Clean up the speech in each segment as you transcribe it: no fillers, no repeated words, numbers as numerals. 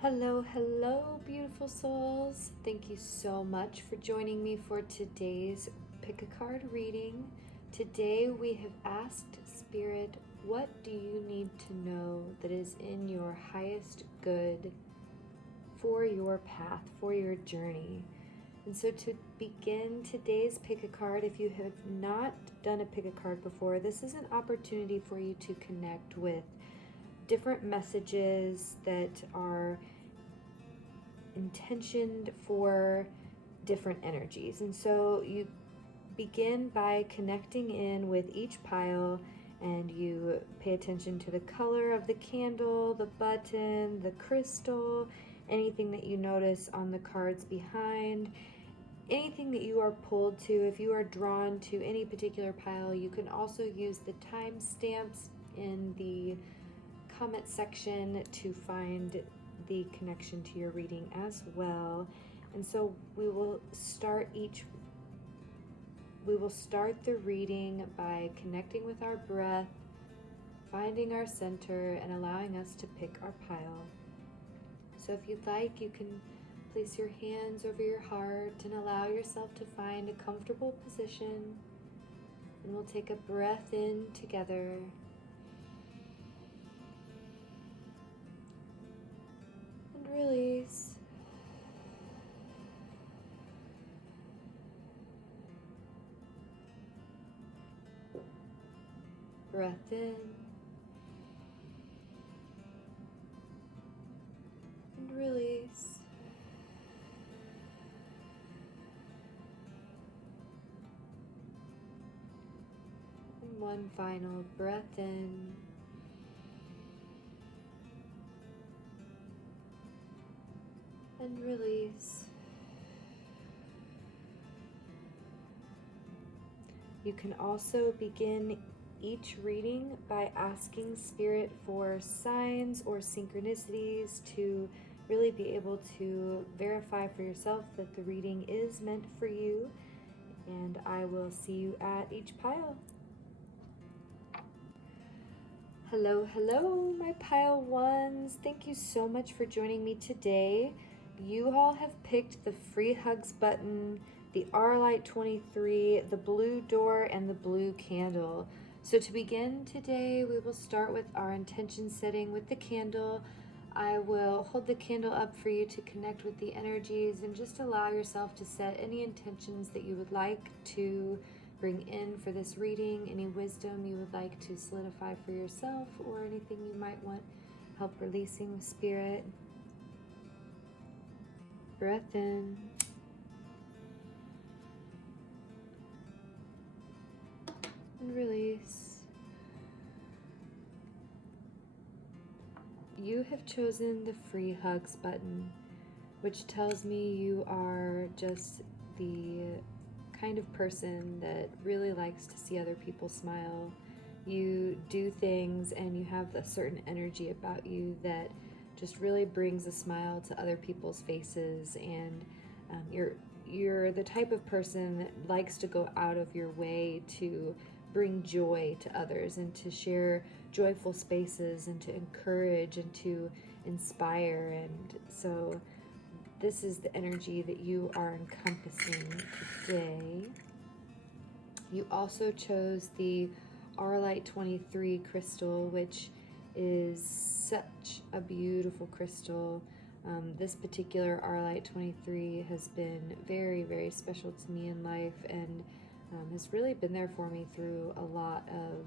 Hello, hello, beautiful souls. Thank you so much for joining me for today's pick a card reading. Today we have asked Spirit, what do you need to know that is in your highest good for your path, for your journey? And so to begin today's pick a card, if you have not done a pick a card before, this is an opportunity for you to connect with different messages that are intentioned for different energies. And so you begin by connecting in with each pile, and you pay attention to the color of the candle, the button, the crystal, anything that you notice on the cards behind, anything that you are pulled to. If you are drawn to any particular pile, you can also use the timestamps in the comment section to find the connection to your reading as well. And so we will start the reading by connecting with our breath, finding our center, and allowing us to pick our pile. So if you'd like, you can place your hands over your heart and allow yourself to find a comfortable position. And we'll take a breath in together. Release. Breath in. And release. And one final breath in. And release. You can also begin each reading by asking Spirit for signs or synchronicities to really be able to verify for yourself that the reading is meant for you. And I will see you at each pile. Hello, hello, my pile ones. Thank you so much for joining me today. You all have picked the free hugs button, the R-Light 23, the blue door, and the blue candle. So to begin today, we will start with our intention setting with the candle. I will hold the candle up for you to connect with the energies and just allow yourself to set any intentions that you would like to bring in for this reading, any wisdom you would like to solidify for yourself, or anything you might want help releasing with Spirit. Breath in. And release. You have chosen the free hugs button, which tells me you are just the kind of person that really likes to see other people smile. You do things and you have a certain energy about you that just really brings a smile to other people's faces, and you're the type of person that likes to go out of your way to bring joy to others and to share joyful spaces and to encourage and to inspire. And so this is the energy that you are encompassing today. You also chose the R-Light 23 crystal, which is such a beautiful crystal. This particular R-Light 23 has been very, very special to me in life, and has really been there for me through a lot of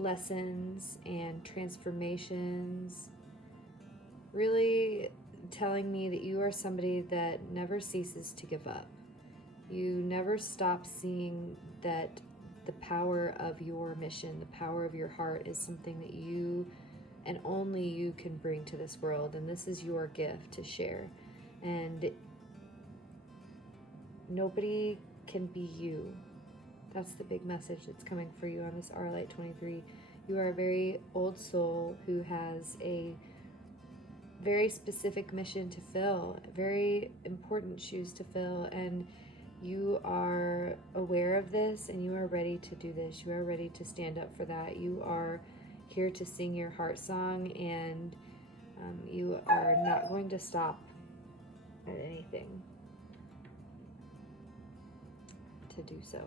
lessons and transformations, really telling me that you are somebody that never ceases to give up. You never stop seeing that the power of your mission, the power of your heart, is something that you and only you can bring to this world, and this is your gift to share. And nobody can be you. That's the big message that's coming for you on this R-Light 23. You are a very old soul who has a very specific mission to fill, very important shoes to fill, and you are aware of this, and you are ready to do this. You are ready to stand up for that. You are here to sing your heart song, and You are not going to stop at anything to do so.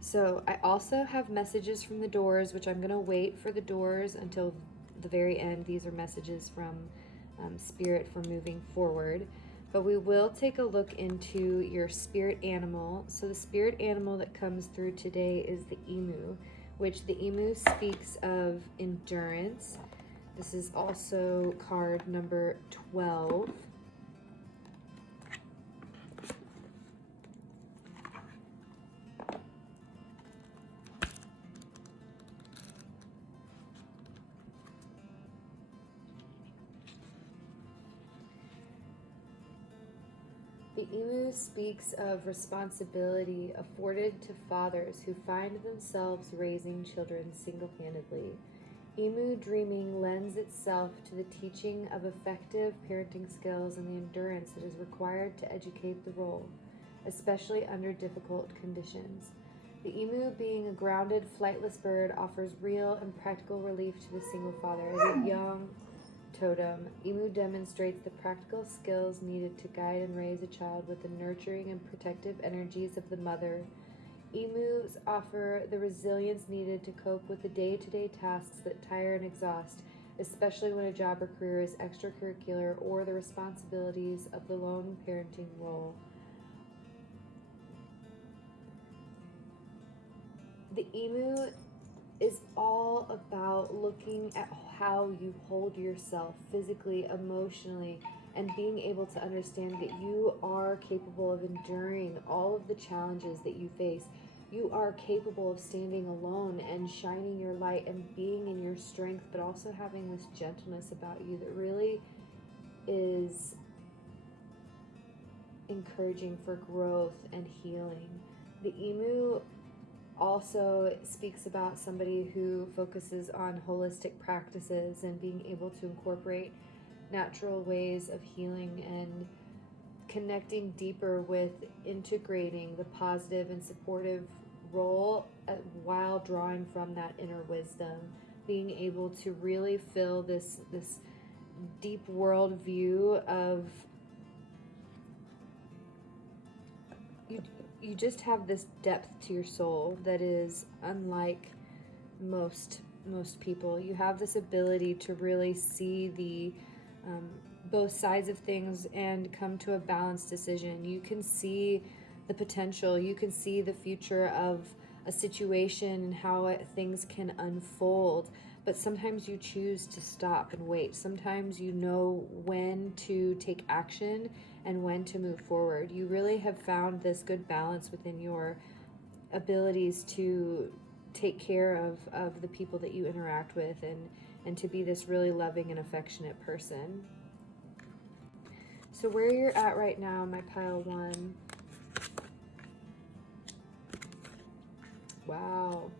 So I also have messages from the doors, which I'm going to wait for the doors until the very end. These are messages from Spirit for moving forward. But we will take a look into your spirit animal. So the spirit animal that comes through today is the emu, which the emu speaks of endurance. This is also card number 12. The emu speaks of responsibility afforded to fathers who find themselves raising children single-handedly. Emu dreaming lends itself to the teaching of effective parenting skills and the endurance that is required to educate the role, especially under difficult conditions. The emu, being a grounded, flightless bird, offers real and practical relief to the single father. As a young totem, emu demonstrates the practical skills needed to guide and raise a child with the nurturing and protective energies of the mother. Emus offer the resilience needed to cope with the day-to-day tasks that tire and exhaust, especially when a job or career is extracurricular or the responsibilities of the lone parenting role. The emu is all about looking at how you hold yourself physically, emotionally, and being able to understand that you are capable of enduring all of the challenges that you face. You are capable of standing alone and shining your light and being in your strength, but also having this gentleness about you that really is encouraging for growth and healing. The emu also speaks about somebody who focuses on holistic practices and being able to incorporate natural ways of healing and connecting deeper with integrating the positive and supportive role while drawing from that inner wisdom, being able to really feel this deep world view of you just have this depth to your soul that is unlike most people. You have this ability to really see the both sides of things and come to a balanced decision. You can see the potential. You can see the future of a situation and how things can unfold. But sometimes you choose to stop and wait. Sometimes you know when to take action and when to move forward. You really have found this good balance within your abilities to take care of the people that you interact with and to be this really loving and affectionate person. So where you're at right now, my pile one. Wow.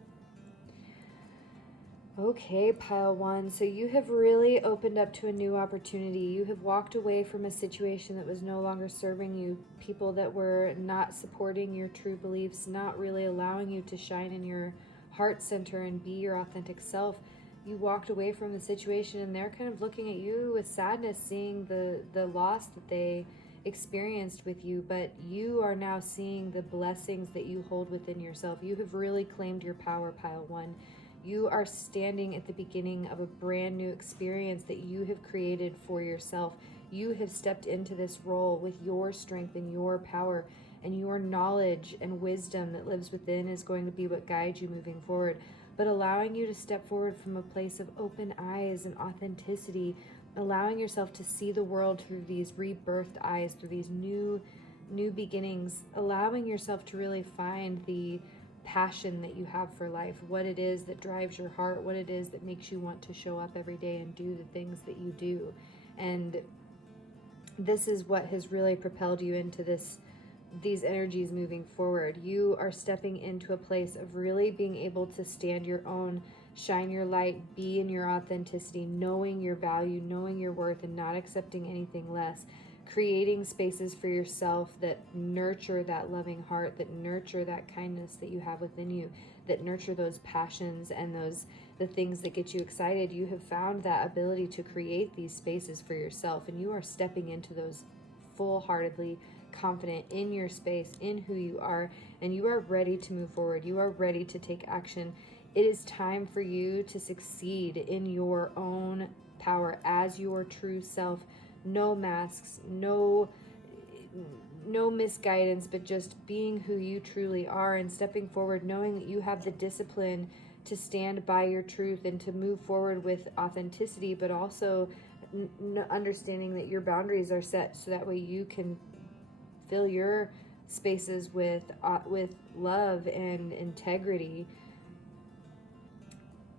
Okay, pile one. So you have really opened up to a new opportunity. You have walked away from a situation that was no longer serving you, people that were not supporting your true beliefs, not really allowing you to shine in your heart center and be your authentic self. You walked away from the situation and they're kind of looking at you with sadness, seeing the loss that they experienced with you, but you are now seeing the blessings that you hold within yourself. You have really claimed your power, pile one. You are standing at the beginning of a brand new experience that you have created for yourself. You have stepped into this role with your strength and your power, and your knowledge and wisdom that lives within is going to be what guides you moving forward. But allowing you to step forward from a place of open eyes and authenticity, allowing yourself to see the world through these rebirthed eyes, through these new beginnings, allowing yourself to really find the passion that you have for life, what it is that drives your heart, what it is that makes you want to show up every day and do the things that you do. And this is what has really propelled you into these energies moving forward. You are stepping into a place of really being able to stand your own, shine your light, be in your authenticity, knowing your value, knowing your worth, and not accepting anything less. creating spaces for yourself that nurture that loving heart, that nurture that kindness that you have within you, that nurture those passions and the things that get you excited. You have found that ability to create these spaces for yourself, and you are stepping into those full-heartedly, confident in your space, in who you are, and you are ready to move forward. You are ready to take action. It is time for you to succeed in your own power as your true self. No masks, no misguidance, but just being who you truly are and stepping forward, knowing that you have the discipline to stand by your truth and to move forward with authenticity, but also understanding that your boundaries are set so that way you can fill your spaces with love and integrity.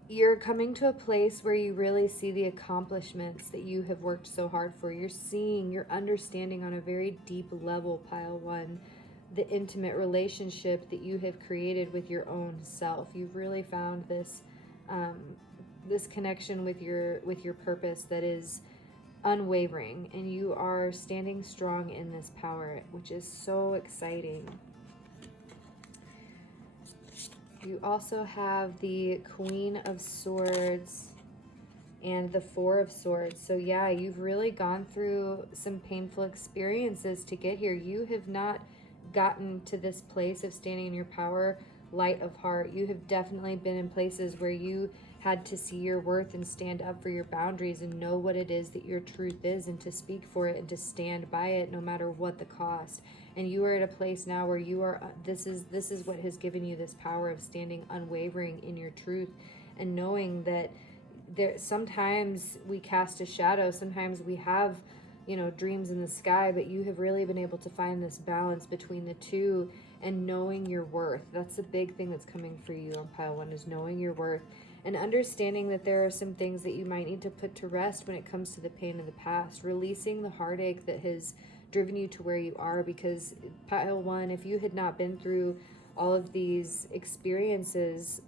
You're coming to a place where you really see the accomplishments that you have worked so hard for. You're understanding on a very deep level, pile one, the intimate relationship that you have created with your own self. You've really found this this connection with your purpose that is unwavering, and you are standing strong in this power, which is so exciting. You also have the Queen of Swords and the Four of Swords. So yeah, you've really gone through some painful experiences to get here. You have not gotten to this place of standing in your power light of heart. You have definitely been in places where you had to see your worth and stand up for your boundaries and know what it is that your truth is, and to speak for it and to stand by it no matter what the cost. And you are at a place now where you are, this is what has given you this power of standing unwavering in your truth, and knowing that there sometimes we cast a shadow, sometimes we have, dreams in the sky, but you have really been able to find this balance between the two and knowing your worth. That's the big thing that's coming for you on pile one, is knowing your worth and understanding that there are some things that you might need to put to rest when it comes to the pain of the past, releasing the heartache that has driven you to where you are. Because pile one, if you had not been through all of these experiences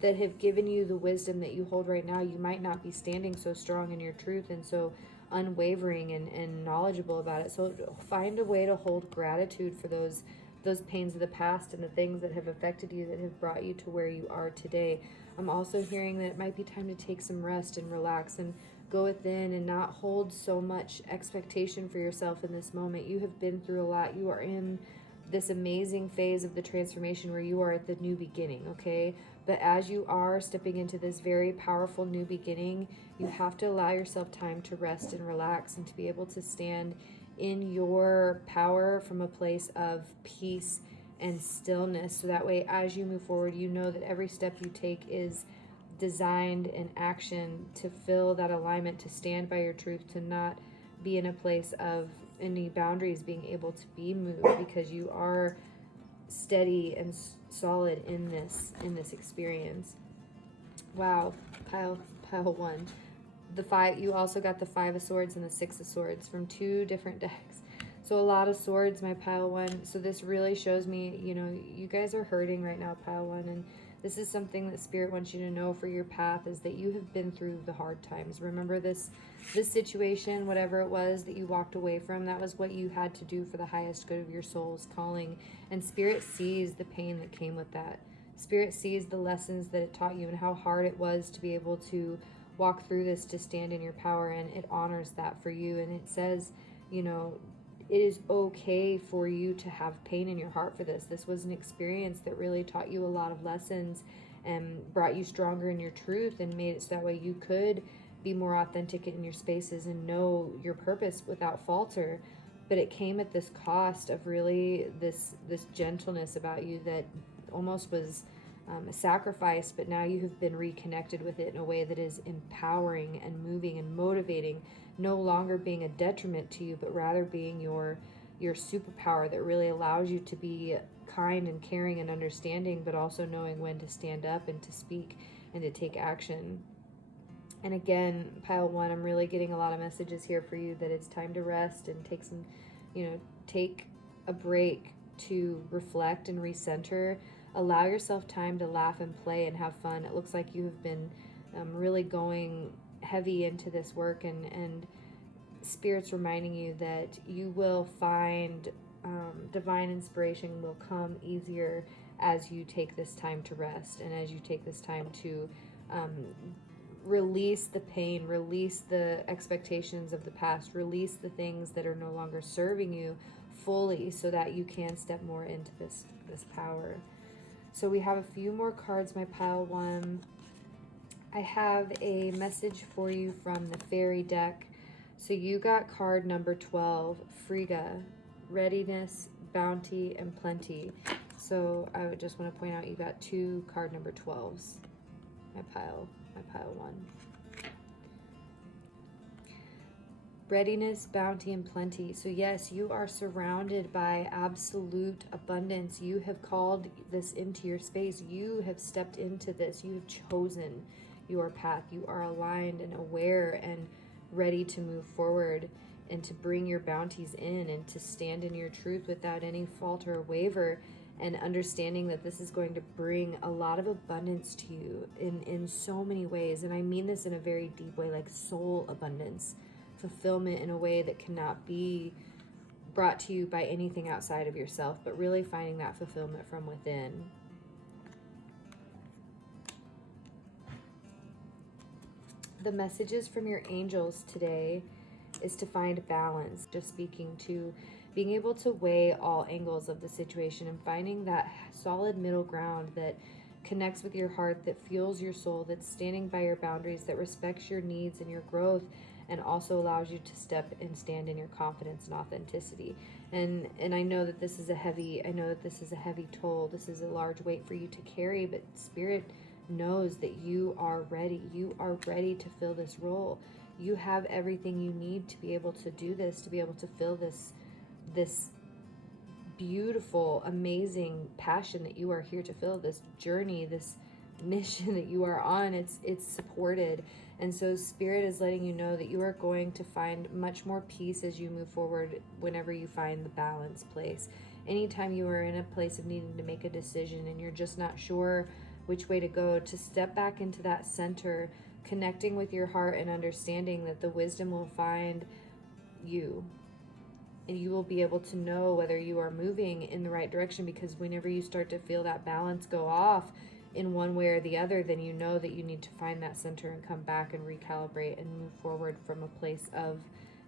that have given you the wisdom that you hold right now, you might not be standing so strong in your truth and so unwavering and knowledgeable about it. So find a way to hold gratitude for those pains of the past and the things that have affected you, that have brought you to where you are today. I'm also hearing that it might be time to take some rest and relax and go within and not hold so much expectation for yourself in this moment. You have been through a lot. You are in this amazing phase of the transformation where you are at the new beginning, okay? But as you are stepping into this very powerful new beginning, you have to allow yourself time to rest and relax and to be able to stand in your power from a place of peace and stillness. So that way, as you move forward, you know that every step you take is designed in action to fill that alignment, to stand by your truth, to not be in a place of any boundaries being able to be moved, because you are steady and solid in this experience. Wow, pile one. You also got the Five of Swords and the Six of Swords from two different decks. So a lot of swords, my pile one. So this really shows me, you guys are hurting right now, pile one, and this is something that Spirit wants you to know for your path, is that you have been through the hard times. Remember this situation, whatever it was that you walked away from, that was what you had to do for the highest good of your soul's calling. And Spirit sees the pain that came with that. Spirit sees the lessons that it taught you and how hard it was to be able to walk through this, to stand in your power, and it honors that for you. And it says, it is okay for you to have pain in your heart for this. This was an experience that really taught you a lot of lessons and brought you stronger in your truth and made it so that way you could be more authentic in your spaces and know your purpose without falter. But it came at this cost of really this gentleness about you that almost was a sacrifice, but now you have been reconnected with it in a way that is empowering and moving and motivating, no longer being a detriment to you, but rather being your superpower that really allows you to be kind and caring and understanding, but also knowing when to stand up and to speak and to take action. And again, pile one, I'm really getting a lot of messages here for you that it's time to rest and take a break to reflect and recenter. Allow yourself time to laugh and play and have fun. It looks like you have been really going heavy into this work and Spirit's reminding you that you will find divine inspiration will come easier as you take this time to rest, and as you take this time to release the pain, release the expectations of the past, release the things that are no longer serving you fully, so that you can step more into this power. So we have a few more cards, my pile one. I have a message for you from the fairy deck. So you got card number 12, Frigga, readiness, bounty, and plenty. So I would just want to point out you got 2 card number 12s, my pile one. Readiness, bounty, and plenty. So yes, you are surrounded by absolute abundance. You have called this into your space. You have stepped into this. You have chosen your path. You are aligned and aware and ready to move forward and to bring your bounties in and to stand in your truth without any falter or waver, and understanding that this is going to bring a lot of abundance to you in so many ways. And I mean this in a very deep way, like soul abundance, fulfillment in a way that cannot be brought to you by anything outside of yourself, but really finding that fulfillment from within. The messages from your angels today is to find balance, just speaking to being able to weigh all angles of the situation and finding that solid middle ground that connects with your heart, that fuels your soul, that's standing by your boundaries, that respects your needs and your growth, and also allows you to step and stand in your confidence and authenticity. And I know that this is a heavy toll. This is a large weight for you to carry, but Spirit knows that you are ready. You are ready to fill this role. You have everything you need to be able to do this, to be able to fill this beautiful, amazing passion that you are here to fill, this journey, this mission that you are on. It's supported. And so Spirit is letting you know that you are going to find much more peace as you move forward whenever you find the balance place. Anytime you are in a place of needing to make a decision and you're just not sure which way to go, to step back into that center, connecting with your heart and understanding that the wisdom will find you. And you will be able to know whether you are moving in the right direction, because whenever you start to feel that balance go off in one way or the other, then you know that you need to find that center and come back and recalibrate and move forward from a place of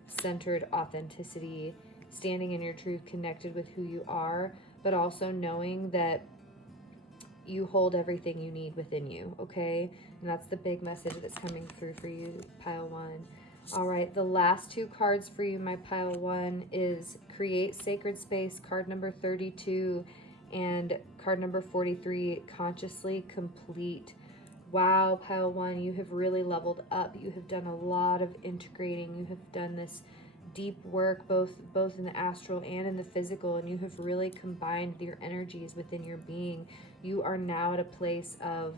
centered authenticity, standing in your truth, connected with who you are, but also knowing that you hold everything you need within you, okay? And that's the big message that's coming through for you, pile one. All right, the last 2 cards for you, my pile one, is Create Sacred Space, card number 32, and card number 43, Consciously Complete. Wow, pile one, you have really leveled up. You have done a lot of integrating. You have done this deep work, both in the astral and in the physical, and you have really combined your energies within your being. You are now at a place of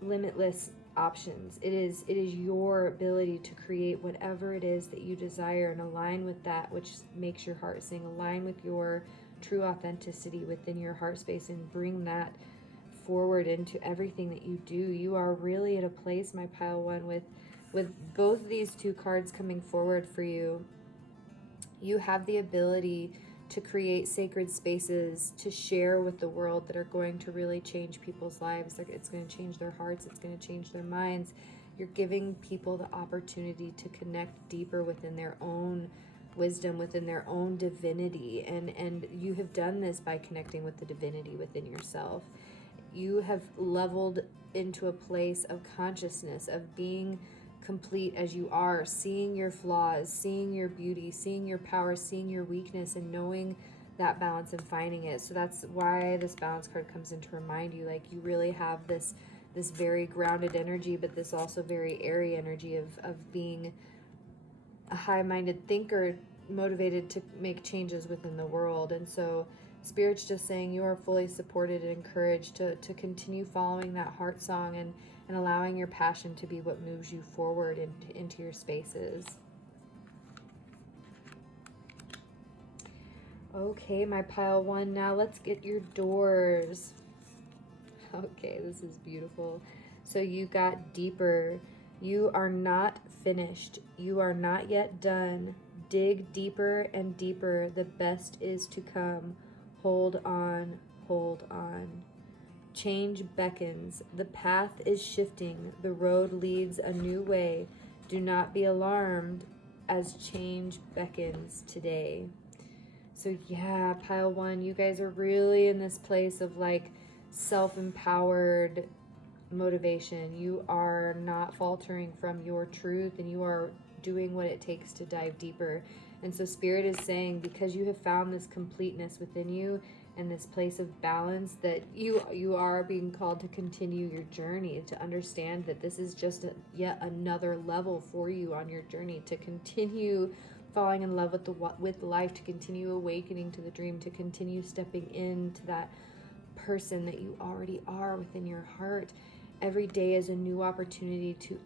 limitless options. It is your ability to create whatever it is that you desire and align with that which makes your heart sing. Align with your true authenticity within your heart space and bring that forward into everything that you do. You are really at a place, my pile one, with both of these 2 cards coming forward for you. You have the ability to create sacred spaces to share with the world that are going to really change people's lives. Like, it's going to change their hearts, it's going to change their minds. You're giving people the opportunity to connect deeper within their own wisdom, within their own divinity, and you have done this by connecting with the divinity within yourself. You have leveled into a place of consciousness, of being complete as you are, seeing your flaws, seeing your beauty, seeing your power, seeing your weakness, and knowing that balance and finding it. So that's why this balance card comes in to remind you, like, you really have this very grounded energy, but this also very airy energy of being a high-minded thinker, motivated to make changes within the world. And so Spirit's just saying you are fully supported and encouraged to continue following that heart song and allowing your passion to be what moves you forward into your spaces. Okay, my pile one, now let's get your doors. Okay, this is beautiful. So you got deeper. You are not finished. You are not yet done. Dig deeper and deeper. The best is to come. Hold on, hold on. Change beckons. The path is shifting. The road leads a new way. Do not be alarmed as change beckons today. So yeah, pile one, you guys are really in this place of like self-empowered motivation. You are not faltering from your truth, and you are doing what it takes to dive deeper. And so Spirit is saying, because you have found this completeness within you and this place of balance, that you are being called to continue your journey, to understand that this is just yet another level for you on your journey, to continue falling in love with life, to continue awakening to the dream, to continue stepping into that person that you already are within your heart. Every day is a new opportunity to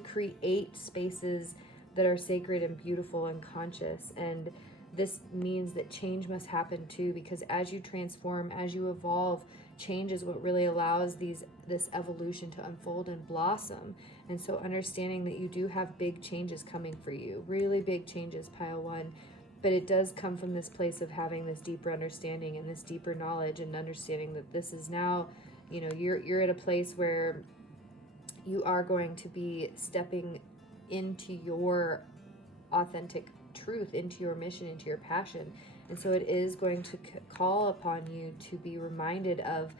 create spaces that are sacred and beautiful and conscious. And this means that change must happen too, because as you transform, as you evolve, change is what really allows this evolution to unfold and blossom. And so understanding that you do have big changes coming for you, really big changes, pile one, but it does come from this place of having this deeper understanding and this deeper knowledge, and understanding that this is now, you're at a place where you are going to be stepping into your authentic truth, into your mission, into your passion. And so it is going to call upon you to be reminded of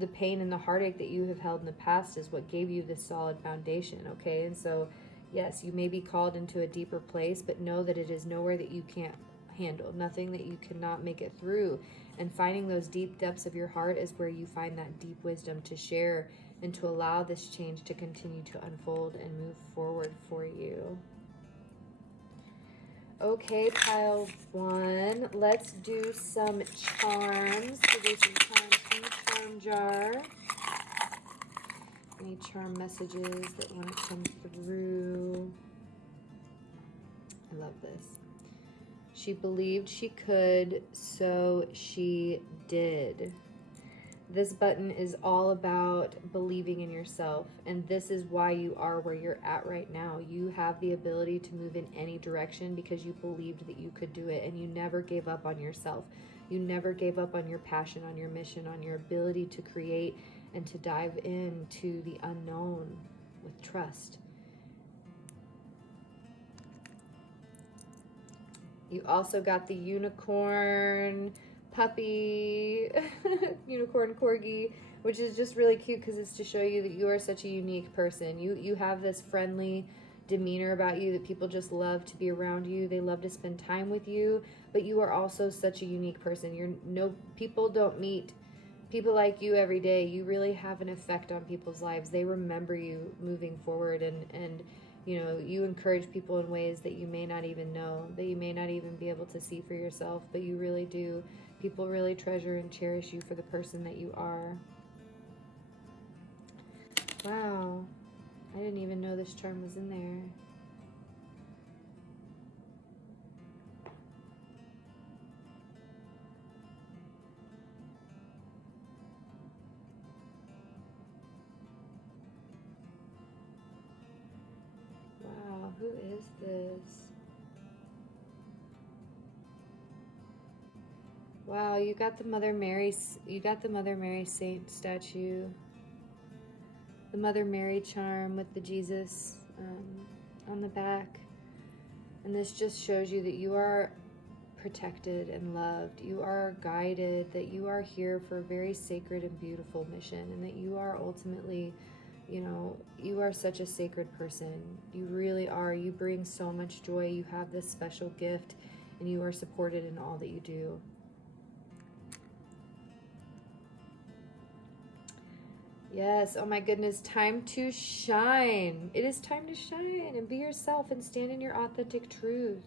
the pain and the heartache that you have held in the past is what gave you this solid foundation, okay? And so, yes, you may be called into a deeper place, but know that it is nowhere that you can't handle, nothing that you cannot make it through. And finding those deep depths of your heart is where you find that deep wisdom to share and to allow this change to continue to unfold and move forward for you. Okay, pile one, let's do some charms. So do some charms from the charm jar. Any charm messages that want to come through? I love this. She believed she could, so she did. This button is all about believing in yourself, and this is why you are where you're at right now. You have the ability to move in any direction because you believed that you could do it, and you never gave up on yourself. You never gave up on your passion, on your mission, on your ability to create and to dive into the unknown with trust. You also got the unicorn puppy, unicorn corgi, which is just really cute because it's to show you that you are such a unique person. You have this friendly demeanor about you that people just love to be around you. They love to spend time with you, but you are also such a unique person. People don't meet people like you every day. You really have an effect on people's lives. They remember you moving forward, and you encourage people in ways that you may not even know, that you may not even be able to see for yourself, but you really do. People really treasure and cherish you for the person that you are. Wow. I didn't even know this charm was in there. Wow, who is this? Wow, you got the Mother Mary Saint statue. The Mother Mary charm with the Jesus on the back. And this just shows you that you are protected and loved. You are guided, that you are here for a very sacred and beautiful mission, and that you are ultimately, you are such a sacred person. You really are. You bring so much joy. You have this special gift, and you are supported in all that you do. Yes, oh my goodness, time to shine. It is time to shine and be yourself and stand in your authentic truth,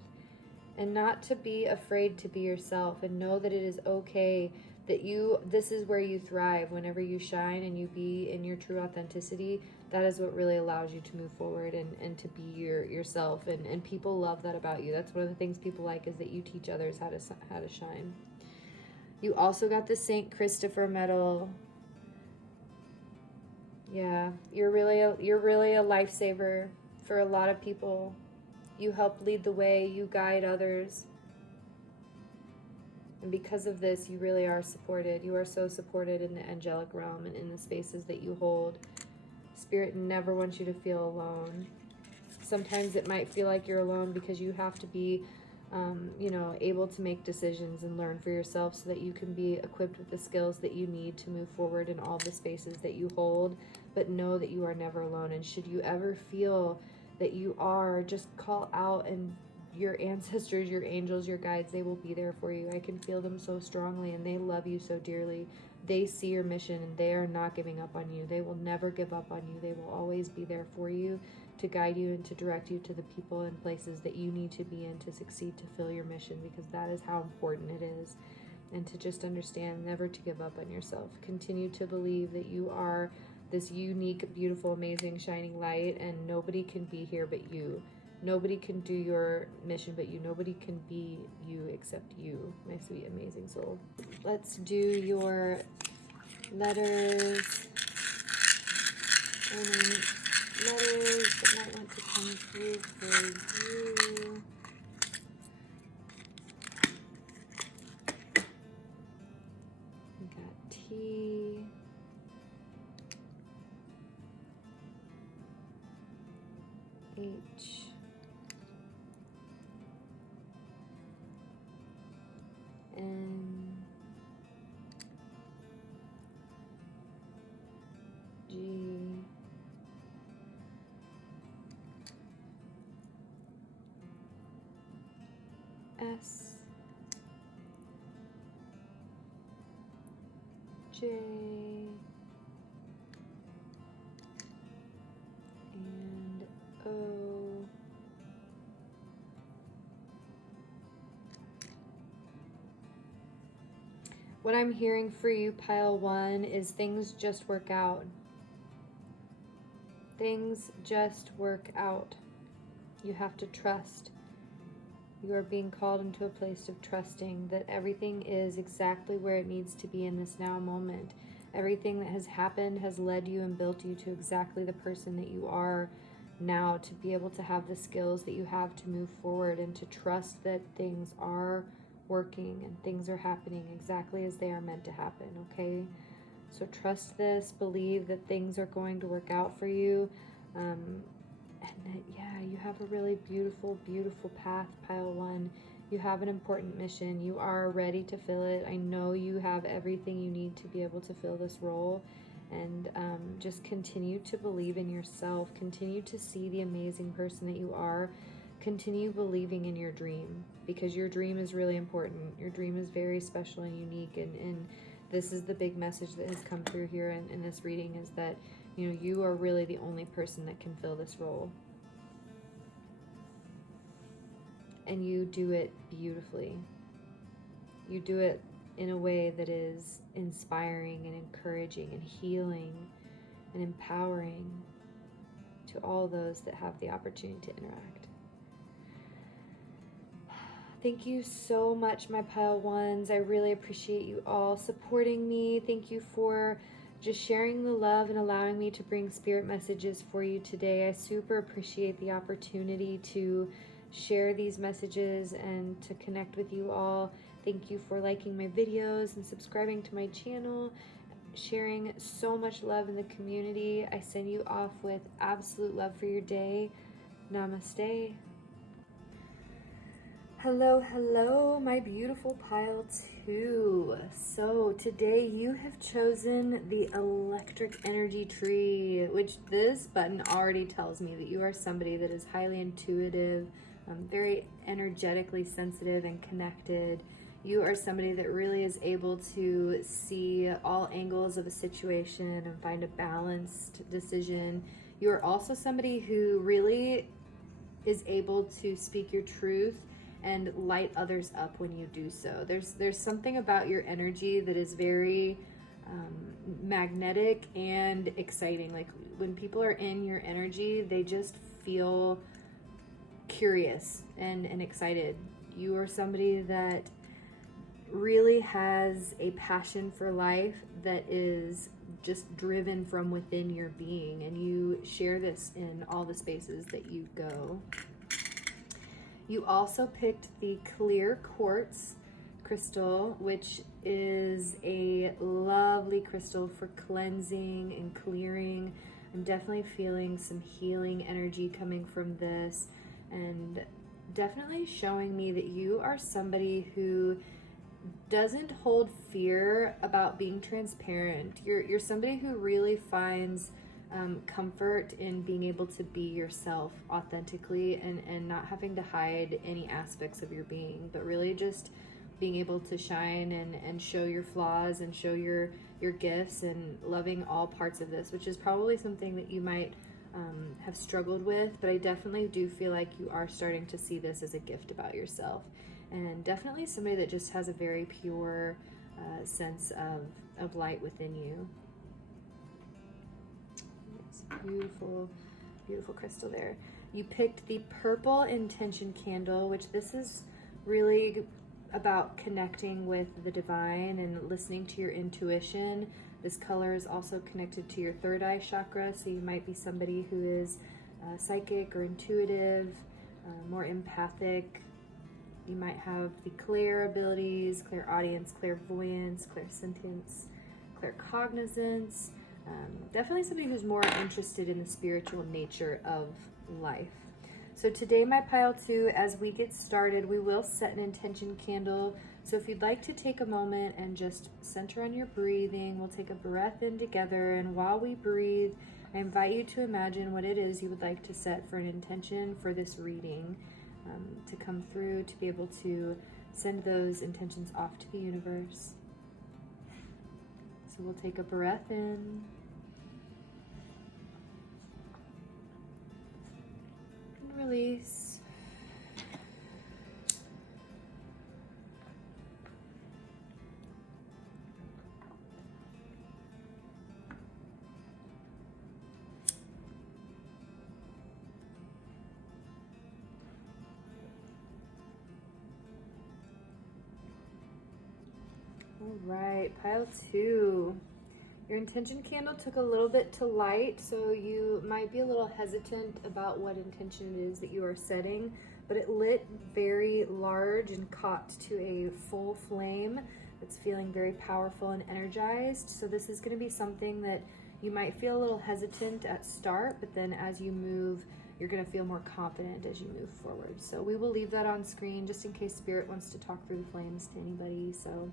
and not to be afraid to be yourself, and know that it is okay, that this is where you thrive. Whenever you shine and you be in your true authenticity, that is what really allows you to move forward and to be yourself, and people love that about you. That's one of the things people like, is that you teach others how to shine. You also got the St. Christopher medal. Yeah, you're really a lifesaver for a lot of people. You help lead the way, you guide others. And because of this, you really are supported. You are so supported in the angelic realm and in the spaces that you hold. Spirit never wants you to feel alone. Sometimes it might feel like you're alone because you have to be, able to make decisions and learn for yourself so that you can be equipped with the skills that you need to move forward in all the spaces that you hold. But know that you are never alone. And should you ever feel that you are, just call out, and your ancestors, your angels, your guides, they will be there for you. I can feel them so strongly, and they love you so dearly. They see your mission, and they are not giving up on you. They will never give up on you. They will always be there for you, to guide you and to direct you to the people and places that you need to be in to succeed, to fill your mission, because that is how important it is. And to just understand never to give up on yourself. Continue to believe that you are this unique, beautiful, amazing, shining light, and nobody can be here but you. Nobody can do your mission but you. Nobody can be you except you, my sweet, amazing soul. Let's do your letters. Letters that might want to come through for you. We got T. H. N. G. S. J. And O. What I'm hearing for you, pile 1, is things just work out. Things just work out. You have to trust. You are being called into a place of trusting that everything is exactly where it needs to be in this now moment. Everything that has happened has led you and built you to exactly the person that you are now, to be able to have the skills that you have to move forward and to trust that things are working and things are happening exactly as they are meant to happen, okay? So trust this, believe that things are going to work out for you, and that, yeah, you have a really beautiful, beautiful path, pile 1. You have an important mission. You are ready to fill it. I know you have everything you need to be able to fill this role, and just continue to believe in yourself. Continue to see the amazing person that you are. Continue believing in your dream, because your dream is really important. Your dream is very special and unique, and this is the big message that has come through here in this reading, is that you are really the only person that can fill this role. And you do it beautifully. You do it in a way that is inspiring and encouraging and healing and empowering to all those that have the opportunity to interact. Thank you so much, my pile 1s. I really appreciate you all supporting me. Thank you for just sharing the love and allowing me to bring spirit messages for you today. I super appreciate the opportunity to share these messages and to connect with you all. Thank you for liking my videos and subscribing to my channel, sharing so much love in the community. I send you off with absolute love for your day. Namaste. Hello, hello, my beautiful pile 2. So today you have chosen the electric energy tree, which this button already tells me that you are somebody that is highly intuitive, very energetically sensitive and connected. You are somebody that really is able to see all angles of a situation and find a balanced decision. You are also somebody who really is able to speak your truth and light others up when you do so. There's something about your energy that is very magnetic and exciting. Like when people are in your energy, they just feel curious and excited. You are somebody that really has a passion for life that is just driven from within your being, and you share this in all the spaces that you go. You also picked the clear quartz crystal, which is a lovely crystal for cleansing and clearing. I'm definitely feeling some healing energy coming from this, and definitely showing me that you are somebody who doesn't hold fear about being transparent. You're somebody who really finds comfort in being able to be yourself authentically, and not having to hide any aspects of your being, but really just being able to shine and show your flaws and show your gifts, and loving all parts of this, which is probably something that you might have struggled with, but I definitely do feel like you are starting to see this as a gift about yourself, and definitely somebody that just has a very pure sense of light within you. It's beautiful, beautiful crystal there. You picked the purple intention candle, which this is really about connecting with the divine and listening to your intuition. This color is also connected to your third eye chakra, so you might be somebody who is psychic or intuitive, more empathic. You might have the clair abilities, clairaudience, clairvoyance, clairsentience, claircognizance. Definitely somebody who's more interested in the spiritual nature of life. So today, my pile 2, as we get started, we will set an intention candle. So if you'd like to take a moment and just center on your breathing, we'll take a breath in together, and while we breathe, I invite you to imagine what it is you would like to set for an intention for this reading, to come through, to be able to send those intentions off to the universe. So we'll take a breath in. And release. All right, pile 2. Your intention candle took a little bit to light, so you might be a little hesitant about what intention it is that you are setting, but it lit very large and caught to a full flame. It's feeling very powerful and energized. So this is going to be something that you might feel a little hesitant at start, but then as you move, you're going to feel more confident as you move forward. So we will leave that on screen just in case Spirit wants to talk through the flames to anybody. So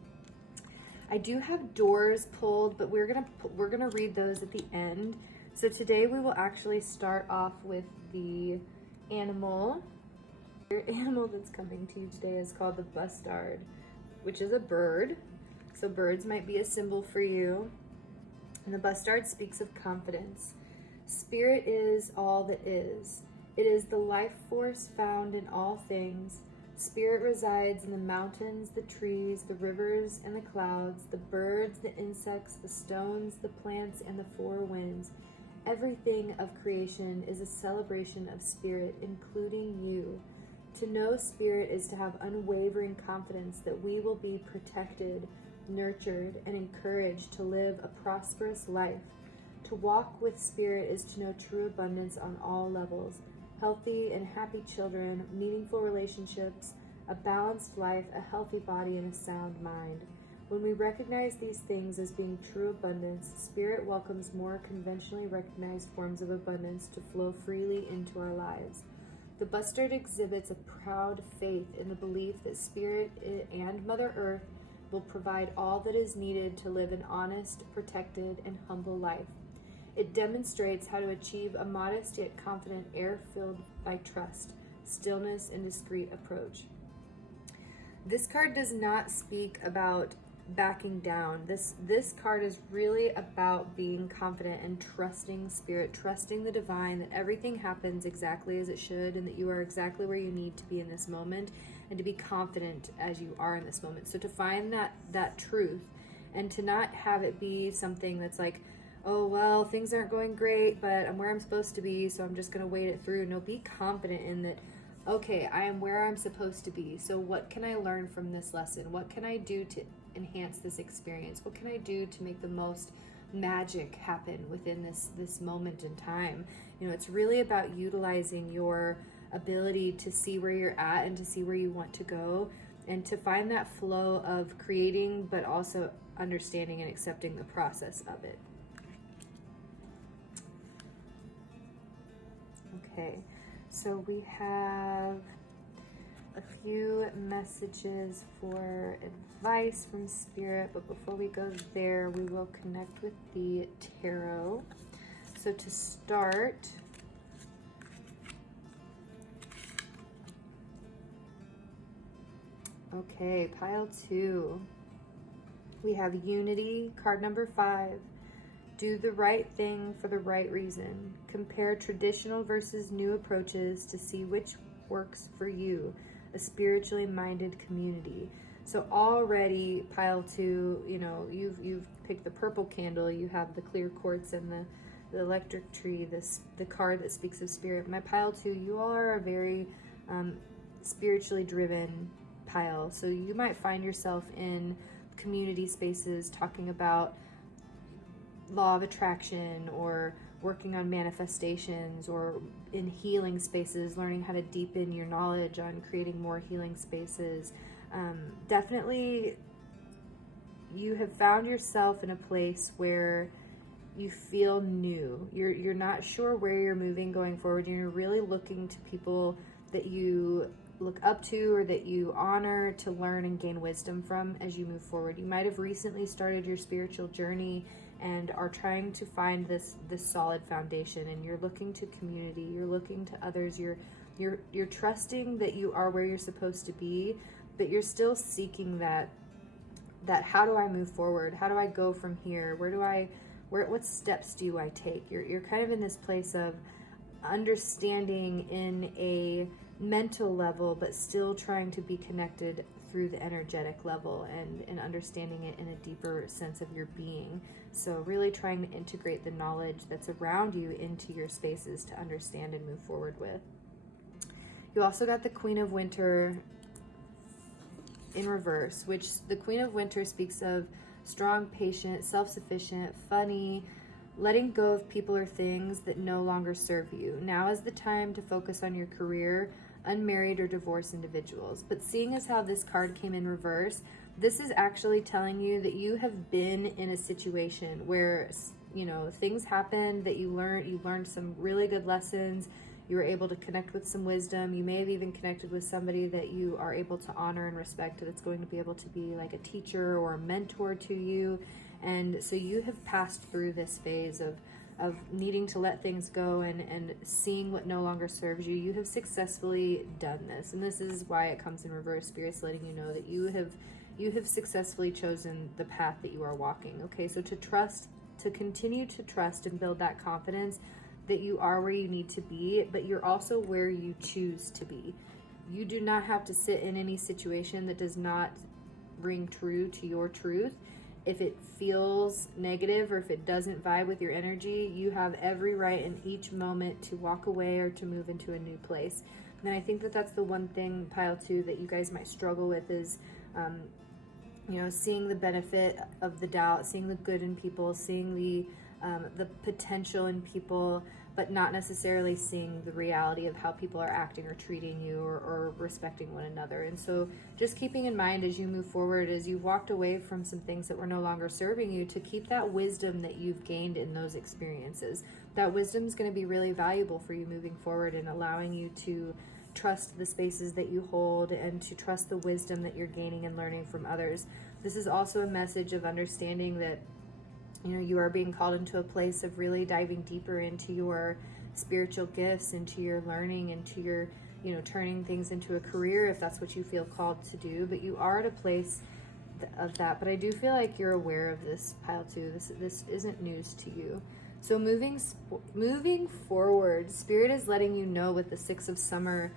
I do have doors pulled, but we're gonna read those at the end. So today we will actually start off with the animal. Your animal that's coming to you today is called the bustard, which is a bird. So birds might be a symbol for you. And the bustard speaks of confidence. Spirit is all that is. It is the life force found in all things. Spirit resides in the mountains, the trees, the rivers, and the clouds, the birds, the insects, the stones, the plants, and the four winds. Everything of creation is a celebration of Spirit, including you. To know Spirit is to have unwavering confidence that we will be protected, nurtured, and encouraged to live a prosperous life. To walk with Spirit is to know true abundance on all levels. Healthy and happy children, meaningful relationships, a balanced life, a healthy body, and a sound mind. When we recognize these things as being true abundance, Spirit welcomes more conventionally recognized forms of abundance to flow freely into our lives. The bustard exhibits a proud faith in the belief that Spirit and Mother Earth will provide all that is needed to live an honest, protected, and humble life. It demonstrates how to achieve a modest yet confident, air-filled by trust, stillness, and discreet approach. This card does not speak about backing down. This card is really about being confident and trusting Spirit, trusting the divine, that everything happens exactly as it should, and that you are exactly where you need to be in this moment, and to be confident as you are in this moment. So to find that truth, and to not have it be something that's like, oh, well, things aren't going great, but I'm where I'm supposed to be, so I'm just going to wait it through. No, be confident in that, okay, I am where I'm supposed to be. So what can I learn from this lesson? What can I do to enhance this experience? What can I do to make the most magic happen within this moment in time. It's really about utilizing your ability to see where you're at and to see where you want to go, and to find that flow of creating, but also understanding and accepting the process of it. Okay, so we have a few messages for advice from Spirit, but before we go there, we will connect with the tarot. So to start, okay, pile 2, we have Unity, card number 5. Do the right thing for the right reason. Compare traditional versus new approaches to see which works for you. A spiritually minded community. So already, pile 2, you've picked the purple candle, you have the clear quartz and the electric tree, the card that speaks of spirit. My pile 2, you all are a very spiritually driven pile. So you might find yourself in community spaces talking about law of attraction, or working on manifestations, or in healing spaces, learning how to deepen your knowledge on creating more healing spaces. Definitely you have found yourself in a place where you feel new. You're not sure where you're moving going forward. You're really looking to people that you look up to or that you honor to learn and gain wisdom from as you move forward. You might have recently started your spiritual journey and are trying to find this solid foundation, and you're looking to community, you're looking to others, you're trusting that you are where you're supposed to be, but you're still seeking that how do I move forward? How do I go from here? What steps do I take? You're kind of in this place of understanding in a mental level, but still trying to be connected through the energetic level and understanding it in a deeper sense of your being. So really trying to integrate the knowledge that's around you into your spaces to understand and move forward with. You also got the Queen of Winter in reverse, which the Queen of Winter speaks of strong, patient, self-sufficient, funny, letting go of people or things that no longer serve you. Now is the time to focus on your career, unmarried or divorced individuals. But seeing as how this card came in reverse, this is actually telling you that you have been in a situation where, things happened that you learned some really good lessons. You were able to connect with some wisdom. You may have even connected with somebody that you are able to honor and respect, that's going to be able to be like a teacher or a mentor to you. And so you have passed through this phase of needing to let things go and seeing what no longer serves you. You have successfully done this. And this is why it comes in reverse. Spirit's letting you know that you have successfully chosen the path that you are walking. Okay, so to continue to trust and build that confidence that you are where you need to be, but you're also where you choose to be. You do not have to sit in any situation that does not ring true to your truth. If it feels negative or if it doesn't vibe with your energy, you have every right in each moment to walk away or to move into a new place. And I think that that's the one thing, pile 2, that you guys might struggle with is, seeing the benefit of the doubt, seeing the good in people, seeing the potential in people, but not necessarily seeing the reality of how people are acting or treating you or respecting one another. And so just keeping in mind as you move forward, as you've walked away from some things that were no longer serving you, to keep that wisdom that you've gained in those experiences. That wisdom is going to be really valuable for you moving forward and allowing you to trust the spaces that you hold and to trust the wisdom that you're gaining and learning from others. This is also a message of understanding that you are being called into a place of really diving deeper into your spiritual gifts, into your learning, into your, turning things into a career if that's what you feel called to do. But you are at a place of that. But I do feel like you're aware of this, pile 2. This isn't news to you. So moving forward, Spirit is letting you know with the 6 of Summer.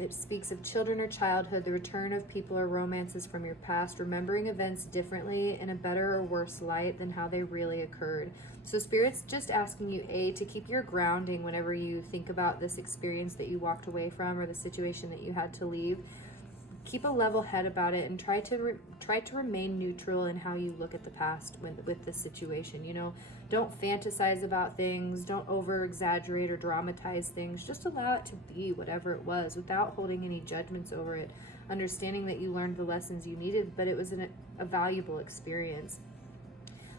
It speaks of children or childhood, the return of people or romances from your past, remembering events differently in a better or worse light than how they really occurred. So Spirit's just asking you, to keep your grounding whenever you think about this experience that you walked away from or the situation that you had to leave. keep a level head about it, and try to remain neutral in how you look at the past with this situation. You know, don't fantasize about things, don't over exaggerate or dramatize things. Just allow it to be whatever it was without holding any judgments over it, understanding that you learned the lessons you needed, but it was a valuable experience.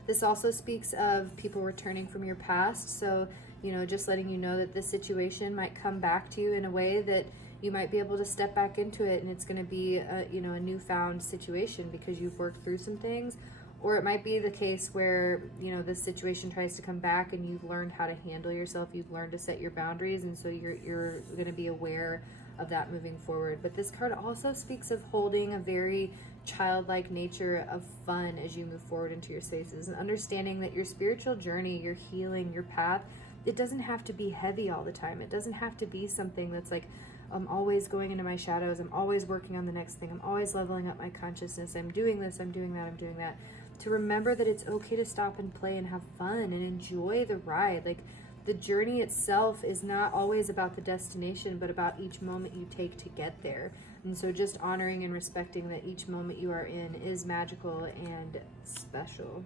This also speaks of people returning from your past. So, you know, just letting you know that this situation might come back to you in a way that you might be able to step back into it, and it's going to be a newfound situation because you've worked through some things. Or it might be the case where, you know, this situation tries to come back and you've learned how to handle yourself, you've learned to set your boundaries, and so you're going to be aware of that moving forward. But this card also speaks of holding a very childlike nature of fun as you move forward into your spaces, and understanding that your spiritual journey, your healing, your path, it doesn't have to be heavy all the time. It doesn't have to be something that's like, I'm always going into my shadows, I'm always working on the next thing, I'm always leveling up my consciousness, I'm doing this, I'm doing that, I'm doing that. To remember that it's okay to stop and play and have fun and enjoy the ride. Like, the journey itself is not always about the destination, but about each moment you take to get there. And so just honoring and respecting that each moment you are in is magical and special.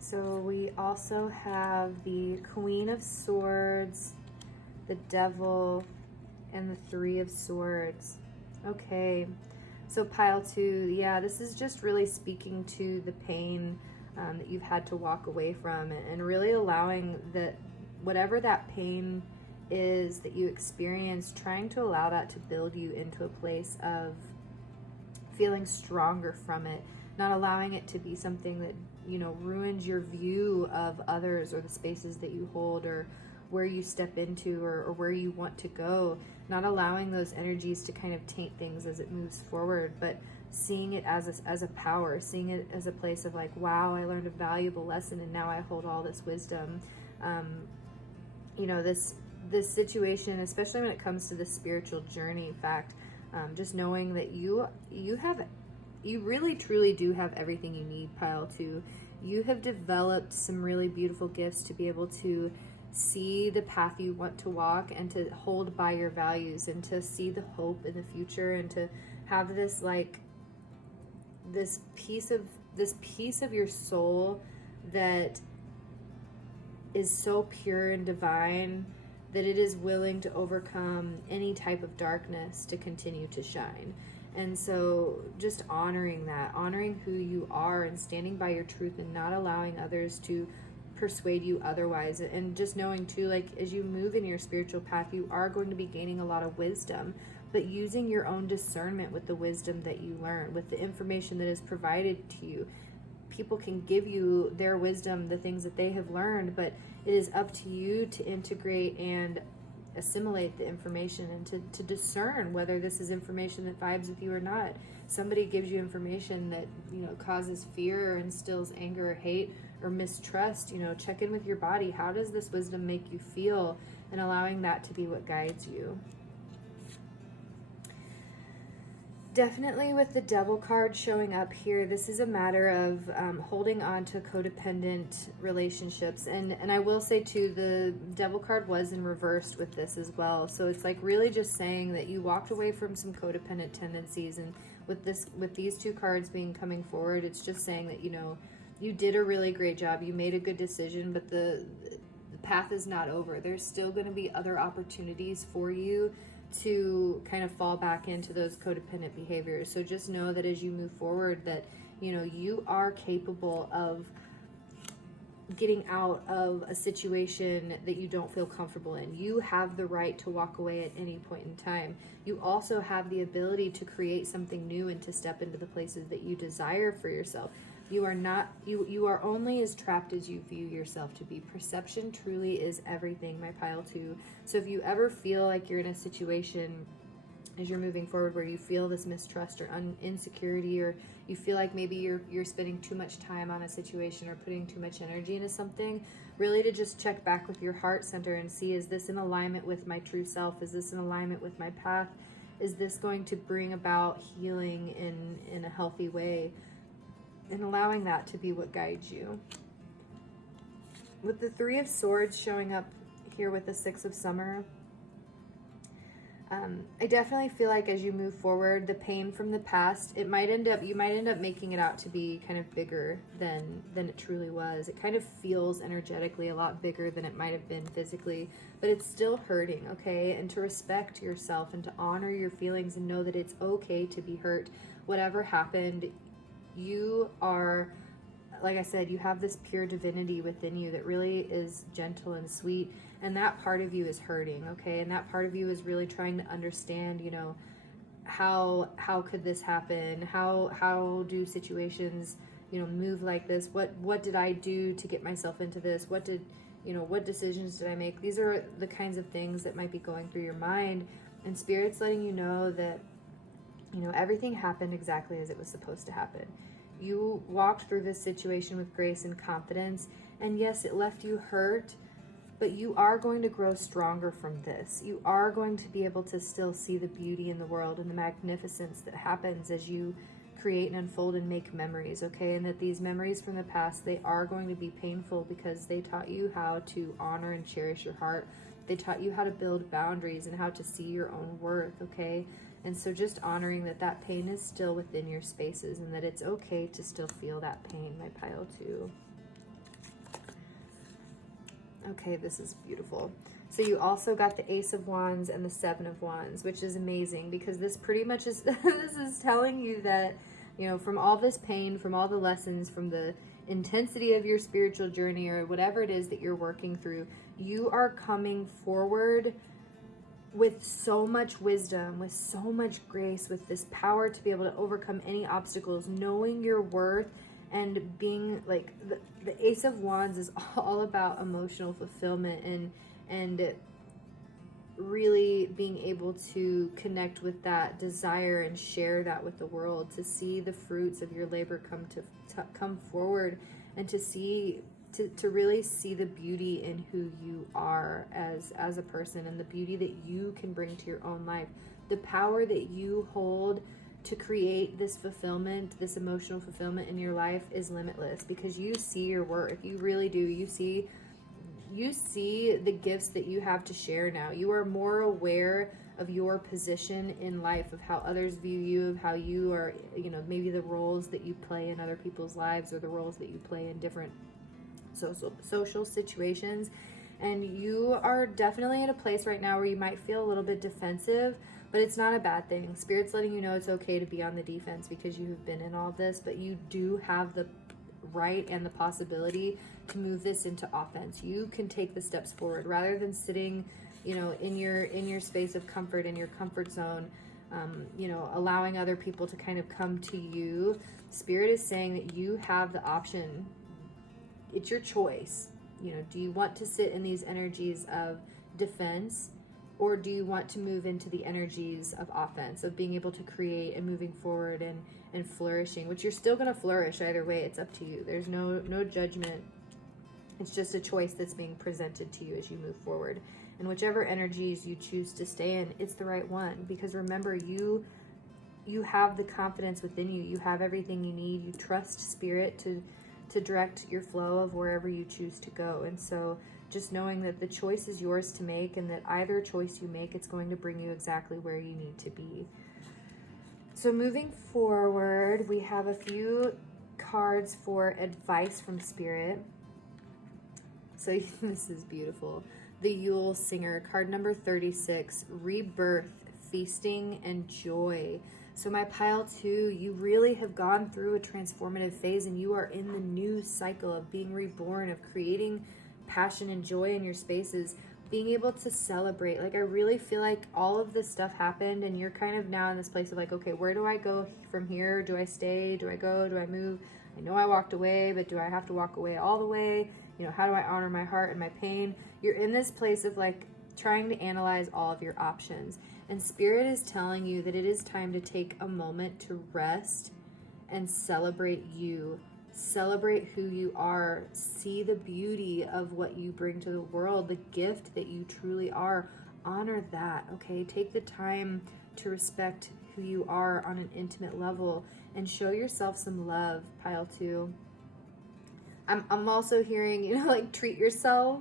So we also have the Queen of Swords, the Devil, and the Three of Swords. Okay, so pile 2, yeah, this is just really speaking to the pain that you've had to walk away from, and really allowing that whatever that pain is that you experience, trying to allow that to build you into a place of feeling stronger from it, not allowing it to be something that, you know, ruins your view of others or the spaces that you hold or where you step into or where you want to go, not allowing those energies to kind of taint things as it moves forward, but seeing it as a power, seeing it as a place of like, wow, I learned a valuable lesson and now I hold all this wisdom. You know, this situation, especially when it comes to the spiritual journey, in fact, just knowing that you really truly do have everything you need, pile 2. You have developed some really beautiful gifts to be able to see the path you want to walk and to hold by your values and to see the hope in the future and to have this like this piece of your soul that is so pure and divine that it is willing to overcome any type of darkness to continue to shine. And so just honoring that, honoring who you are and standing by your truth and not allowing others to persuade you otherwise. And just knowing too, like, as you move in your spiritual path, you are going to be gaining a lot of wisdom, but using your own discernment with the wisdom that you learn, with the information that is provided to you. People can give you their wisdom, the things that they have learned, but it is up to you to integrate and assimilate the information and to discern whether this is information that vibes with you or not. Somebody gives you information that, you know, causes fear or instills anger or hate or mistrust, you know, check in with your body. How does this wisdom make you feel? And allowing that to be what guides you. Definitely with the Devil card showing up here, this is a matter of holding on to codependent relationships. And I will say too, the Devil card was in reversed with this as well. So it's like really just saying that you walked away from some codependent tendencies. And with these two cards coming forward, it's just saying that, you know, you did a really great job. You made a good decision, but the path is not over. There's still going to be other opportunities for you to kind of fall back into those codependent behaviors. So just know that as you move forward that, you know, you are capable of getting out of a situation that you don't feel comfortable in. You have the right to walk away at any point in time. You also have the ability to create something new and to step into the places that you desire for yourself. You are not, you are only as trapped as you view yourself to be. Perception truly is everything, my pile 2. So if you ever feel like you're in a situation as you're moving forward where you feel this mistrust or insecurity, or you feel like maybe you're spending too much time on a situation or putting too much energy into something, really to just check back with your heart center and see, is this in alignment with my true self? Is this in alignment with my path? Is this going to bring about healing in a healthy way? And allowing that to be what guides you. With the Three of Swords showing up here with the Six of Summer, I definitely feel like as you move forward, the pain from the past, you might end up making it out to be kind of bigger than it truly was. It kind of feels energetically a lot bigger than it might have been physically, but it's still hurting, okay? And to respect yourself and to honor your feelings and know that it's okay to be hurt. Whatever happened, you are, like I said, you have this pure divinity within you that really is gentle and sweet, and that part of you is hurting, okay? And that part of you is really trying to understand, you know, how could this happen? How do situations, you know, move like this? What did I do to get myself into this? What decisions did I make? These are the kinds of things that might be going through your mind, and Spirit's letting you know that, you know, everything happened exactly as it was supposed to happen. You walked through this situation with grace and confidence, and yes, it left you hurt, but you are going to grow stronger from this. You are going to be able to still see the beauty in the world and the magnificence that happens as you create and unfold and make memories, okay? And that these memories from the past, they are going to be painful because they taught you how to honor and cherish your heart. They taught you how to build boundaries and how to see your own worth, okay? And so just honoring that pain is still within your spaces and that it's okay to still feel that pain, my pile 2. Okay, this is beautiful. So you also got the Ace of Wands and the Seven of Wands, which is amazing because this pretty much is, this is telling you that, you know, from all this pain, from all the lessons, from the intensity of your spiritual journey or whatever it is that you're working through, you are coming forward with so much wisdom, with so much grace, with this power to be able to overcome any obstacles, knowing your worth, and being like the Ace of Wands is all about emotional fulfillment and really being able to connect with that desire and share that with the world, to see the fruits of your labor come forward, and to see to really see the beauty in who you are as a person, and the beauty that you can bring to your own life. The power that you hold to create this fulfillment, this emotional fulfillment in your life is limitless because you see your worth. You really do. You see the gifts that you have to share now. You are more aware of your position in life, of how others view you, of how you are, you know, maybe the roles that you play in other people's lives or the roles that you play in different social situations. And you are definitely in a place right now where you might feel a little bit defensive, but it's not a bad thing. Spirit's letting you know it's okay to be on the defense because you have been in all this, but you do have the right and the possibility to move this into offense. You can take the steps forward rather than sitting, you know, in your space of comfort, in your comfort zone, you know, allowing other people to kind of come to you. Spirit is saying that you have the option. It's your choice. You know, do you want to sit in these energies of defense, or do you want to move into the energies of offense, of being able to create and moving forward and flourishing, which you're still going to flourish either way. It's up to you. There's no judgment. It's just a choice that's being presented to you as you move forward. And whichever energies you choose to stay in, it's the right one. Because remember, you have the confidence within you. You have everything you need. You trust Spirit to direct your flow of wherever you choose to go. And so just knowing that the choice is yours to make, and that either choice you make, it's going to bring you exactly where you need to be. So moving forward, we have a few cards for advice from Spirit. So this is beautiful. The Yule Singer, card number 36, Rebirth, Feasting, and Joy. So my pile 2, you really have gone through a transformative phase, and you are in the new cycle of being reborn, of creating passion and joy in your spaces, being able to celebrate. Like, I really feel like all of this stuff happened, and you're kind of now in this place of like, okay, where do I go from here? Do I stay? Do I go? Do I move? I know I walked away, but do I have to walk away all the way? You know, how do I honor my heart and my pain? You're in this place of like trying to analyze all of your options. And Spirit is telling you that it is time to take a moment to rest and celebrate you. Celebrate who you are. See the beauty of what you bring to the world, the gift that you truly are. Honor that, okay? Take the time to respect who you are on an intimate level and show yourself some love, pile 2. I'm also hearing, you know, like treat yourself,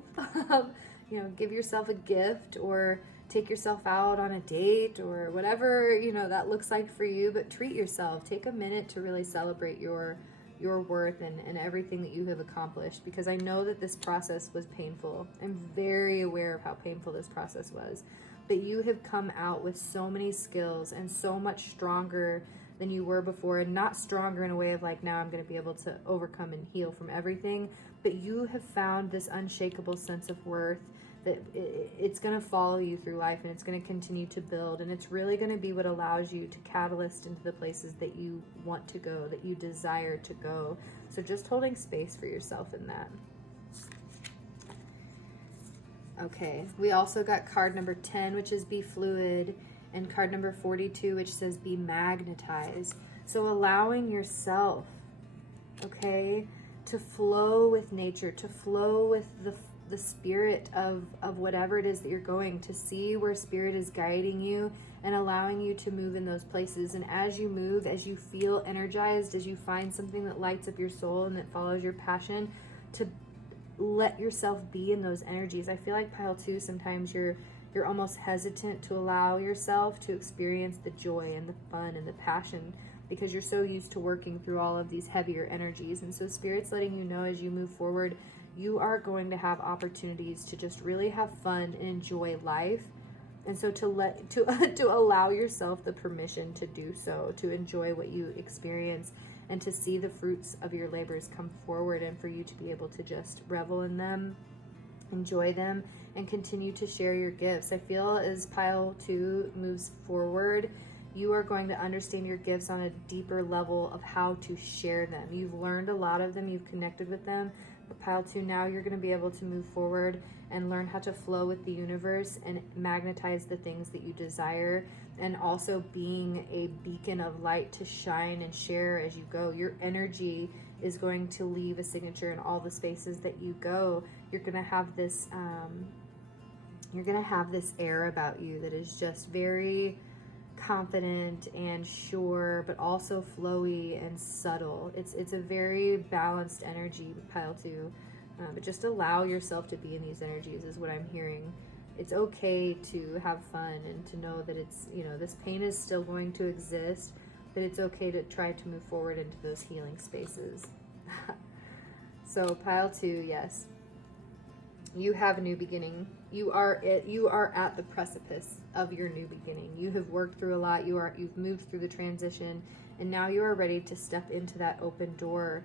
you know, give yourself a gift or take yourself out on a date or whatever, that looks like for you, but treat yourself. Take a minute to really celebrate your worth and everything that you have accomplished, because I know that this process was painful. I'm very aware of how painful this process was, but you have come out with so many skills and so much stronger than you were before, and not stronger in a way of like, now I'm going to be able to overcome and heal from everything, but you have found this unshakable sense of worth that it's going to follow you through life, and it's going to continue to build, and it's really going to be what allows you to catalyst into the places that you want to go, that you desire to go. So just holding space for yourself in that. Okay, we also got card number 10, which is be fluid, and card number 42, which says be magnetized. So allowing yourself, okay, to flow with nature, to flow with the spirit of whatever it is that you're going, to see where spirit is guiding you and allowing you to move in those places. And as you move, as you feel energized, as you find something that lights up your soul and that follows your passion, to let yourself be in those energies. I feel like pile 2, sometimes you're almost hesitant to allow yourself to experience the joy and the fun and the passion, because you're so used to working through all of these heavier energies. And so spirit's letting you know, as you move forward, you are going to have opportunities to just really have fun and enjoy life. And so to allow yourself the permission to do so, to enjoy what you experience, and to see the fruits of your labors come forward, and for you to be able to just revel in them, enjoy them, and continue to share your gifts. I feel as pile 2 moves forward, you are going to understand your gifts on a deeper level of how to share them. You've learned a lot of them, you've connected with them, but pile 2, now you're going to be able to move forward and learn how to flow with the universe and magnetize the things that you desire, and also being a beacon of light to shine and share as you go. Your energy is going to leave a signature in all the spaces that you go. You're going to have this air about you that is just very confident and sure, but also flowy and subtle. It's a very balanced energy, pile 2. But just allow yourself to be in these energies is what I'm hearing. It's okay to have fun and to know that it's, this pain is still going to exist, but it's okay to try to move forward into those healing spaces. So pile 2, yes. You have a new beginning. You are at the precipice of your new beginning. You have worked through a lot. You've moved through the transition, and now you are ready to step into that open door,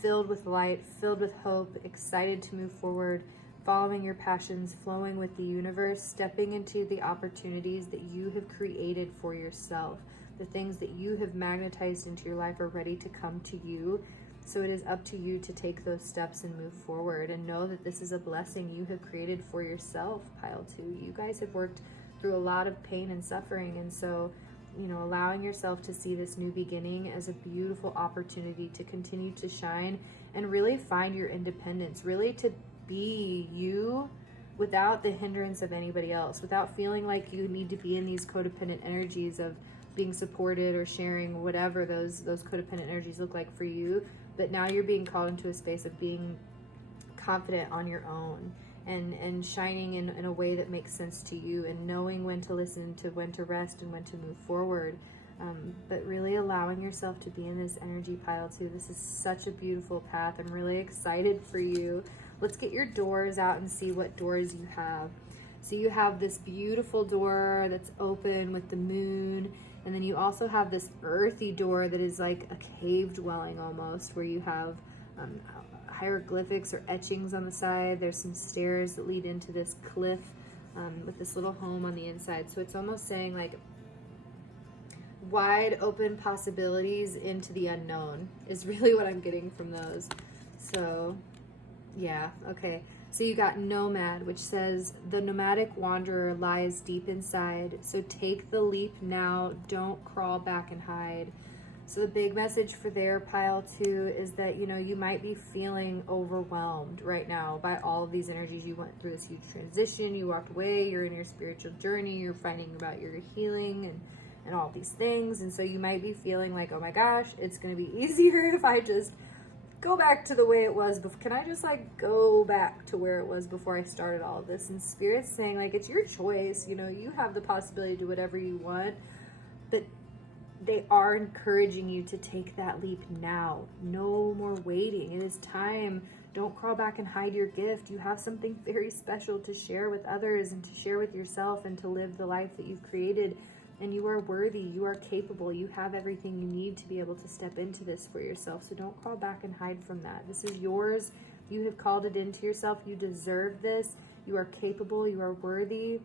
filled with light, filled with hope, excited to move forward, following your passions, flowing with the universe, stepping into the opportunities that you have created for yourself. The things that you have magnetized into your life are ready to come to you. So it is up to you to take those steps and move forward, and know that this is a blessing you have created for yourself, pile 2. You guys have worked through a lot of pain and suffering, and so, allowing yourself to see this new beginning as a beautiful opportunity to continue to shine and really find your independence, really to be you without the hindrance of anybody else, without feeling like you need to be in these codependent energies of being supported or sharing whatever those codependent energies look like for you. But now you're being called into a space of being confident on your own and shining in a way that makes sense to you, and knowing when to listen, to when to rest, and when to move forward. But really allowing yourself to be in this energy, pile 2. This is such a beautiful path. I'm really excited for you. Let's get your doors out and see what doors you have. So you have this beautiful door that's open with the moon, and then you also have this earthy door that is like a cave dwelling almost, where you have hieroglyphics or etchings on the side. There's some stairs that lead into this cliff with this little home on the inside. So it's almost saying like wide open possibilities into the unknown is really what I'm getting from those. So yeah, okay. So you got nomad, which says the nomadic wanderer lies deep inside. So take the leap now. Don't crawl back and hide. So the big message for their pile 2 is that, you might be feeling overwhelmed right now by all of these energies. You went through this huge transition. You walked away. You're in your spiritual journey. You're finding about your healing and all these things. And so you might be feeling like, oh my gosh, it's going to be easier if I just go back to the way it was before. Can I just like go back to where it was before I started all of this? And Spirit's saying like, it's your choice. You know, you have the possibility to do whatever you want, but they are encouraging you to take that leap now. No more waiting. It is time. Don't crawl back and hide your gift. You have something very special to share with others and to share with yourself and to live the life that you've created. And you are worthy. You are capable. You have everything you need to be able to step into this for yourself. So don't crawl back and hide from that. This is yours. You have called it into yourself. You deserve this. You are capable. You are worthy.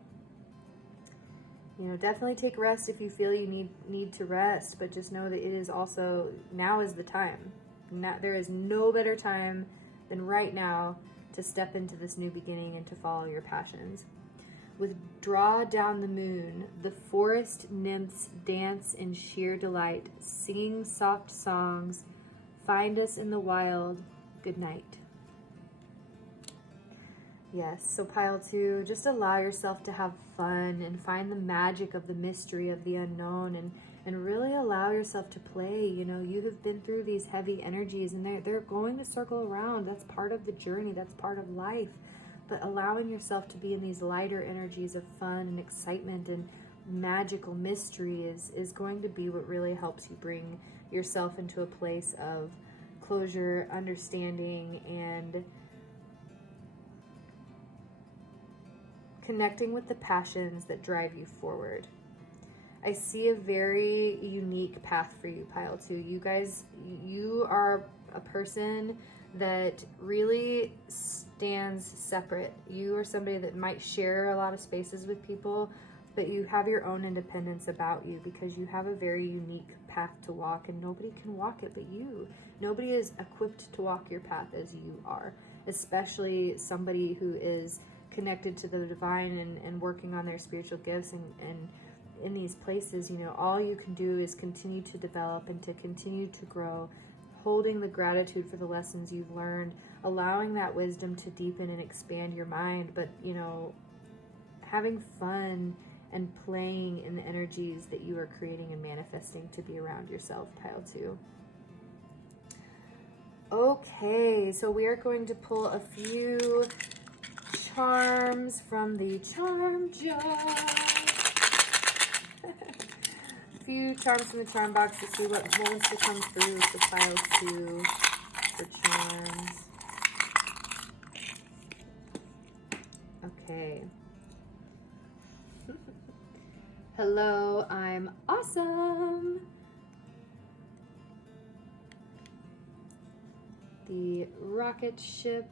You know, definitely take rest if you feel you need to rest, but just know that it is also, now is the time. Now, there is no better time than right now to step into this new beginning and to follow your passions. Withdraw down the moon, the forest nymphs dance in sheer delight, singing soft songs. Find us in the wild. Good night. Yes, so pile 2, just allow yourself to have fun and find the magic of the mystery of the unknown and really allow yourself to play. You know, you have been through these heavy energies and they're going to circle around. That's part of the journey. That's part of life. But allowing yourself to be in these lighter energies of fun and excitement and magical mystery is going to be what really helps you bring yourself into a place of closure, understanding, and connecting with the passions that drive you forward. I see a very unique path for you, pile 2. You guys, you are a person that really stands separate. You are somebody that might share a lot of spaces with people, but you have your own independence about you because you have a very unique path to walk, and nobody can walk it but you. Nobody is equipped to walk your path as you are, especially somebody who is connected to the divine and working on their spiritual gifts and in these places. You know, all you can do is continue to develop and to continue to grow, holding the gratitude for the lessons you've learned, allowing that wisdom to deepen and expand your mind, but, you know, having fun and playing in the energies that you are creating and manifesting to be around yourself, pile 2. Okay, so we are going to pull a few charms from the charm jar. A few charms from the charm box to see what wants to come through for pile 2 for charms. Okay. Hello, I'm awesome. The rocket ship.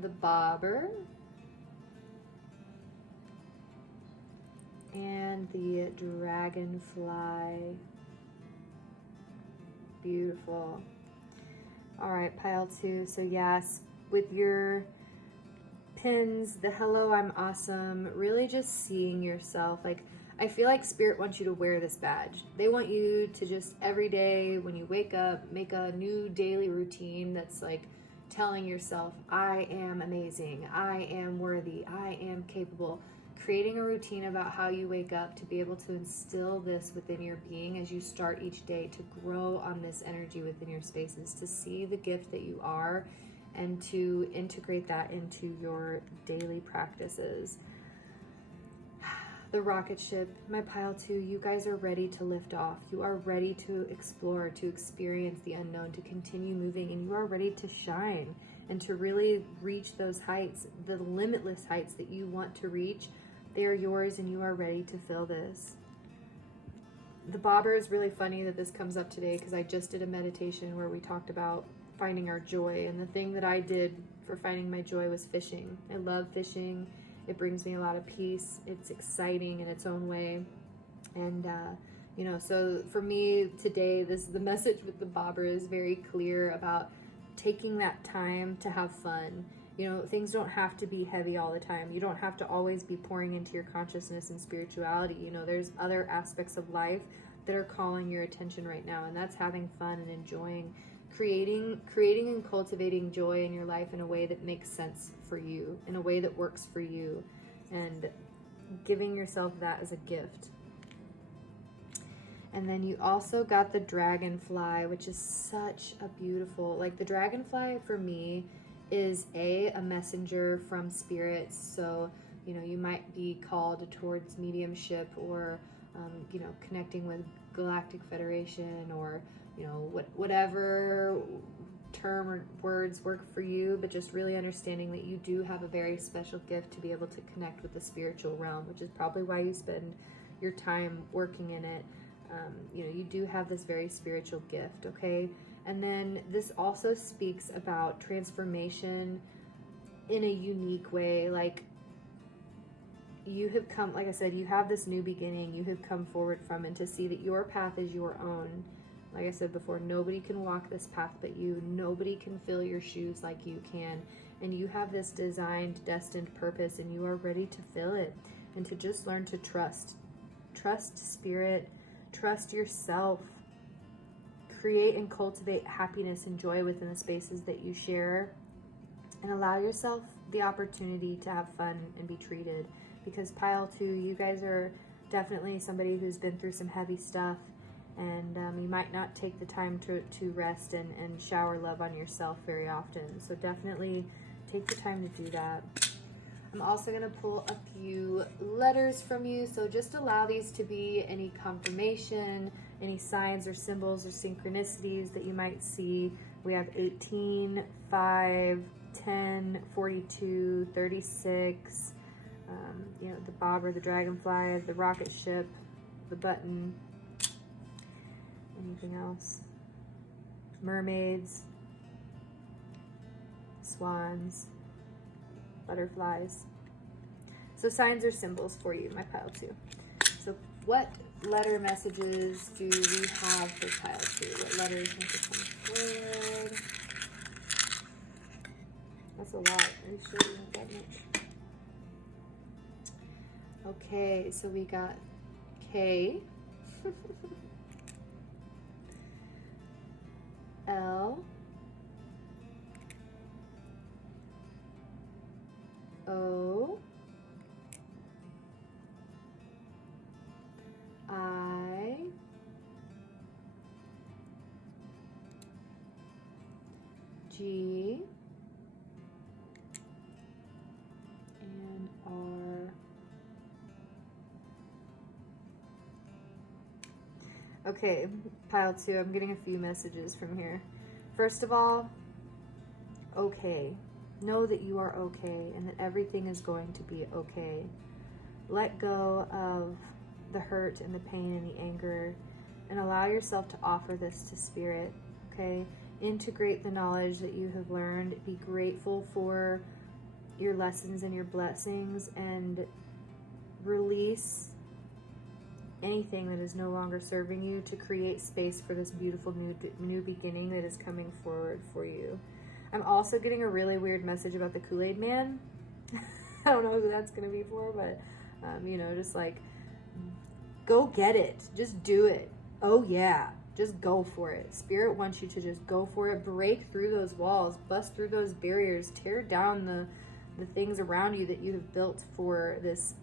The bobber. And the dragonfly. Beautiful. All right, pile 2. So yes, with your pins, the hello, I'm awesome, really just seeing yourself. Like, I feel like Spirit wants you to wear this badge. They want you to just every day when you wake up, make a new daily routine that's like telling yourself, I am amazing, I am worthy, I am capable. Creating a routine about how you wake up to be able to instill this within your being as you start each day, to grow on this energy within your spaces, to see the gift that you are and to integrate that into your daily practices. The rocket ship, my pile 2, you guys are ready to lift off. You are ready to explore, to experience the unknown, to continue moving, and you are ready to shine and to really reach those heights, the limitless heights that you want to reach. They are yours and you are ready to fill this. The bobber is really funny that this comes up today because I just did a meditation where we talked about finding our joy, and the thing that I did for finding my joy was fishing. I love fishing. It brings me a lot of peace. It's exciting in its own way. And, you know, so for me today, the message with the bobber is very clear about taking that time to have fun. You know, things don't have to be heavy all the time. You don't have to always be pouring into your consciousness and spirituality. You know, there's other aspects of life that are calling your attention right now, and that's having fun and enjoying creating and cultivating joy in your life in a way that makes sense for you, in a way that works for you, and giving yourself that as a gift. And then you also got the dragonfly, which is such a beautiful, like the dragonfly for me is a messenger from spirits. So, you know, you might be called towards mediumship or, you know, connecting with Galactic Federation or, you know, whatever term or words work for you, but just really understanding that you do have a very special gift to be able to connect with the spiritual realm, which is probably why you spend your time working in it. You know, you do have this very spiritual gift, okay? And then this also speaks about transformation in a unique way. Like, you have come, like I said, you have this new beginning you have come forward from, and to see that your path is your own. Like I said before, nobody can walk this path but you. Nobody can fill your shoes like you can. And you have this designed, destined purpose, and you are ready to fill it. And to just learn to trust. Trust spirit. Trust yourself. Create and cultivate happiness and joy within the spaces that you share. And allow yourself the opportunity to have fun and be treated. Because Pile 2, you guys are definitely somebody who's been through some heavy stuff. And you might not take the time to rest and shower love on yourself very often. So definitely take the time to do that. I'm also going to pull a few letters from you. So just allow these to be any confirmation, any signs or symbols or synchronicities that you might see. We have 18, 5, 10, 42, 36, you know, the bobber, the dragonfly, the rocket ship, the button. Anything else? Mermaids, swans, butterflies. So signs or symbols for you, my Pile 2. So what letter messages do we have for Pile 2? What letters need to come forward? That's a lot. Are you sure you want that much? Okay, so we got K. L, O, I, G, and R. Okay, Pile 2, I'm getting a few messages from here. First of all, okay. Know that you are okay and that everything is going to be okay. Let go of the hurt and the pain and the anger and allow yourself to offer this to spirit, okay? Integrate the knowledge that you have learned. Be grateful for your lessons and your blessings, and release anything that is no longer serving you to create space for this beautiful new beginning that is coming forward for you. I'm also getting a really weird message about the Kool-Aid Man. I don't know who that's going to be for, but, you know, just like, go get it. Just do it. Oh, yeah. Just go for it. Spirit wants you to just go for it. Break through those walls. Bust through those barriers. Tear down the things around you that you have built for this.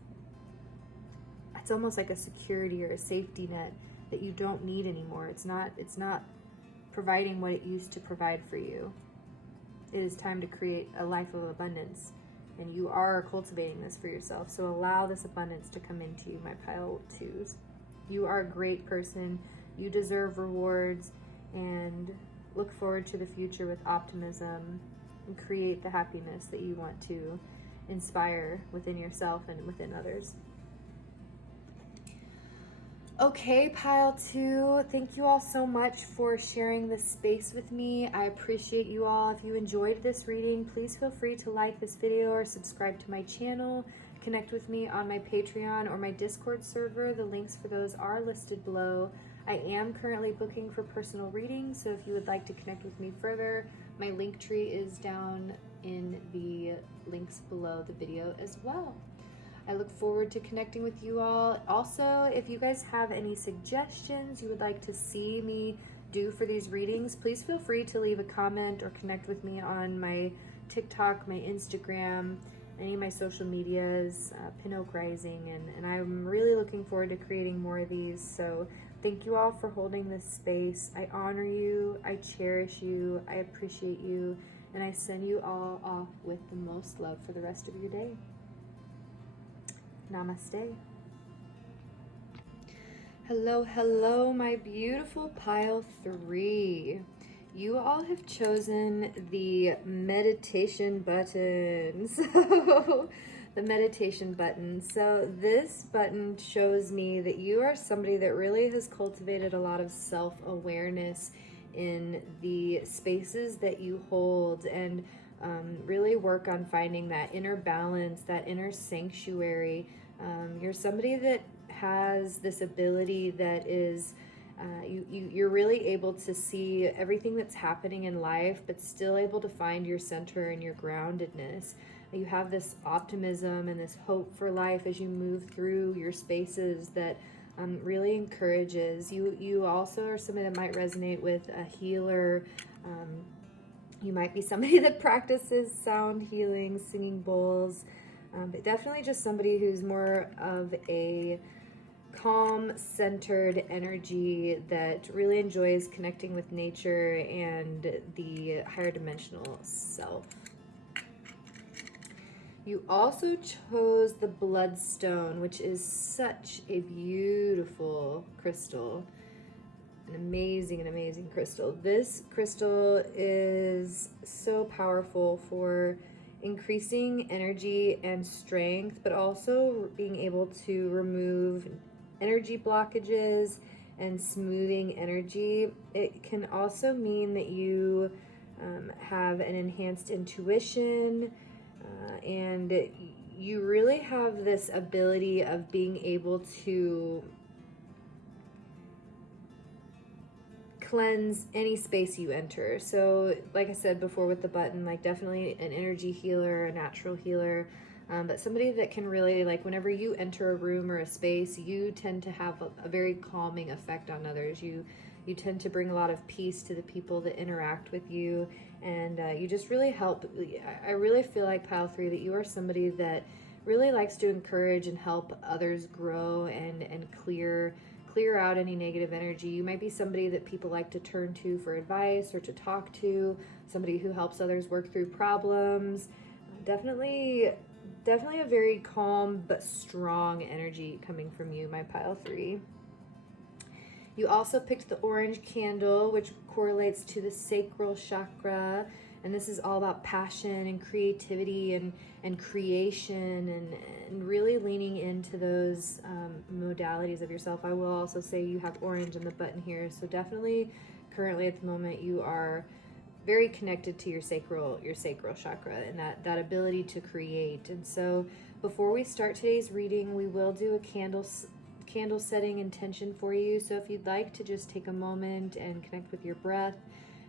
It's almost like a security or a safety net that you don't need anymore. It's not providing what it used to provide for you. It is time to create a life of abundance, and you are cultivating this for yourself. So allow this abundance to come into you, my Pile 2s. You are a great person. You deserve rewards, and look forward to the future with optimism and create the happiness that you want to inspire within yourself and within others. Okay, Pile 2, thank you all so much for sharing this space with me. I appreciate you all. If you enjoyed this reading, please feel free to like this video or subscribe to my channel. Connect with me on my Patreon or my Discord server. The links for those are listed below. I am currently booking for personal readings, so if you would like to connect with me further, my link tree is down in the links below the video as well. I look forward to connecting with you all. Also, if you guys have any suggestions you would like to see me do for these readings, please feel free to leave a comment or connect with me on my TikTok, my Instagram, any of my social medias, Pin Oak Rising, and I'm really looking forward to creating more of these. So Thank you all for holding this space. I honor you, I cherish you, I appreciate you, and I send you all off with the most love for the rest of your day. Namaste. Hello, hello, my beautiful pile 3. You all have chosen the meditation button. So, the meditation button. So this button shows me that you are somebody that really has cultivated a lot of self-awareness in the spaces that you hold, and really work on finding that inner balance, that inner sanctuary. You're somebody that has this ability that is you're really able to see everything that's happening in life, but still able to find your center and your groundedness. You have this optimism and this hope for life as you move through your spaces that really encourages. You also are somebody that might resonate with a healer. You might be somebody that practices sound healing, singing bowls, but definitely just somebody who's more of a calm, centered energy that really enjoys connecting with nature and the higher dimensional self. You also chose the bloodstone, which is such a beautiful crystal. An amazing crystal. This crystal is so powerful for increasing energy and strength, but also being able to remove energy blockages and smoothing energy. It can also mean that you have an enhanced intuition, and you really have this ability of being able to cleanse any space you enter. So like I said before with the button, like definitely an energy healer, a natural healer, but somebody that can really, like, whenever you enter a room or a space, you tend to have a very calming effect on others. You tend to bring a lot of peace to the people that interact with you, and you just really help. I really feel like Pile 3 that you are somebody that really likes to encourage and help others grow and clear out any negative energy. You might be somebody that people like to turn to for advice or to talk to, somebody who helps others work through problems. Definitely a very calm but strong energy coming from you, my Pile 3. You also picked the orange candle, which correlates to the sacral chakra, and this is all about passion and creativity and creation and really leaning into those modalities of yourself. I will also say you have orange in the button here, so definitely currently at the moment you are very connected to your sacral chakra and that ability to create. And so before we start today's reading, we will do a candle setting intention for you. So if you'd like to just take a moment and connect with your breath,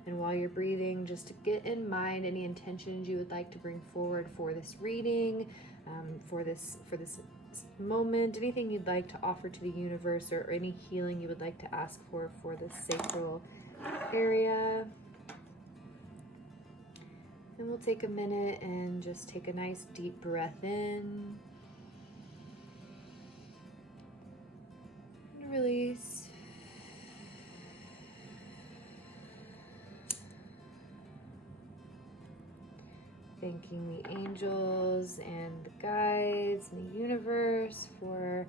and while you're breathing, just to get in mind any intentions you would like to bring forward for this reading, for this moment, anything you'd like to offer to the universe, or any healing you would like to ask for the sacral area. And we'll take a minute and just take a nice deep breath in and release. Thanking the angels and the guides and the universe for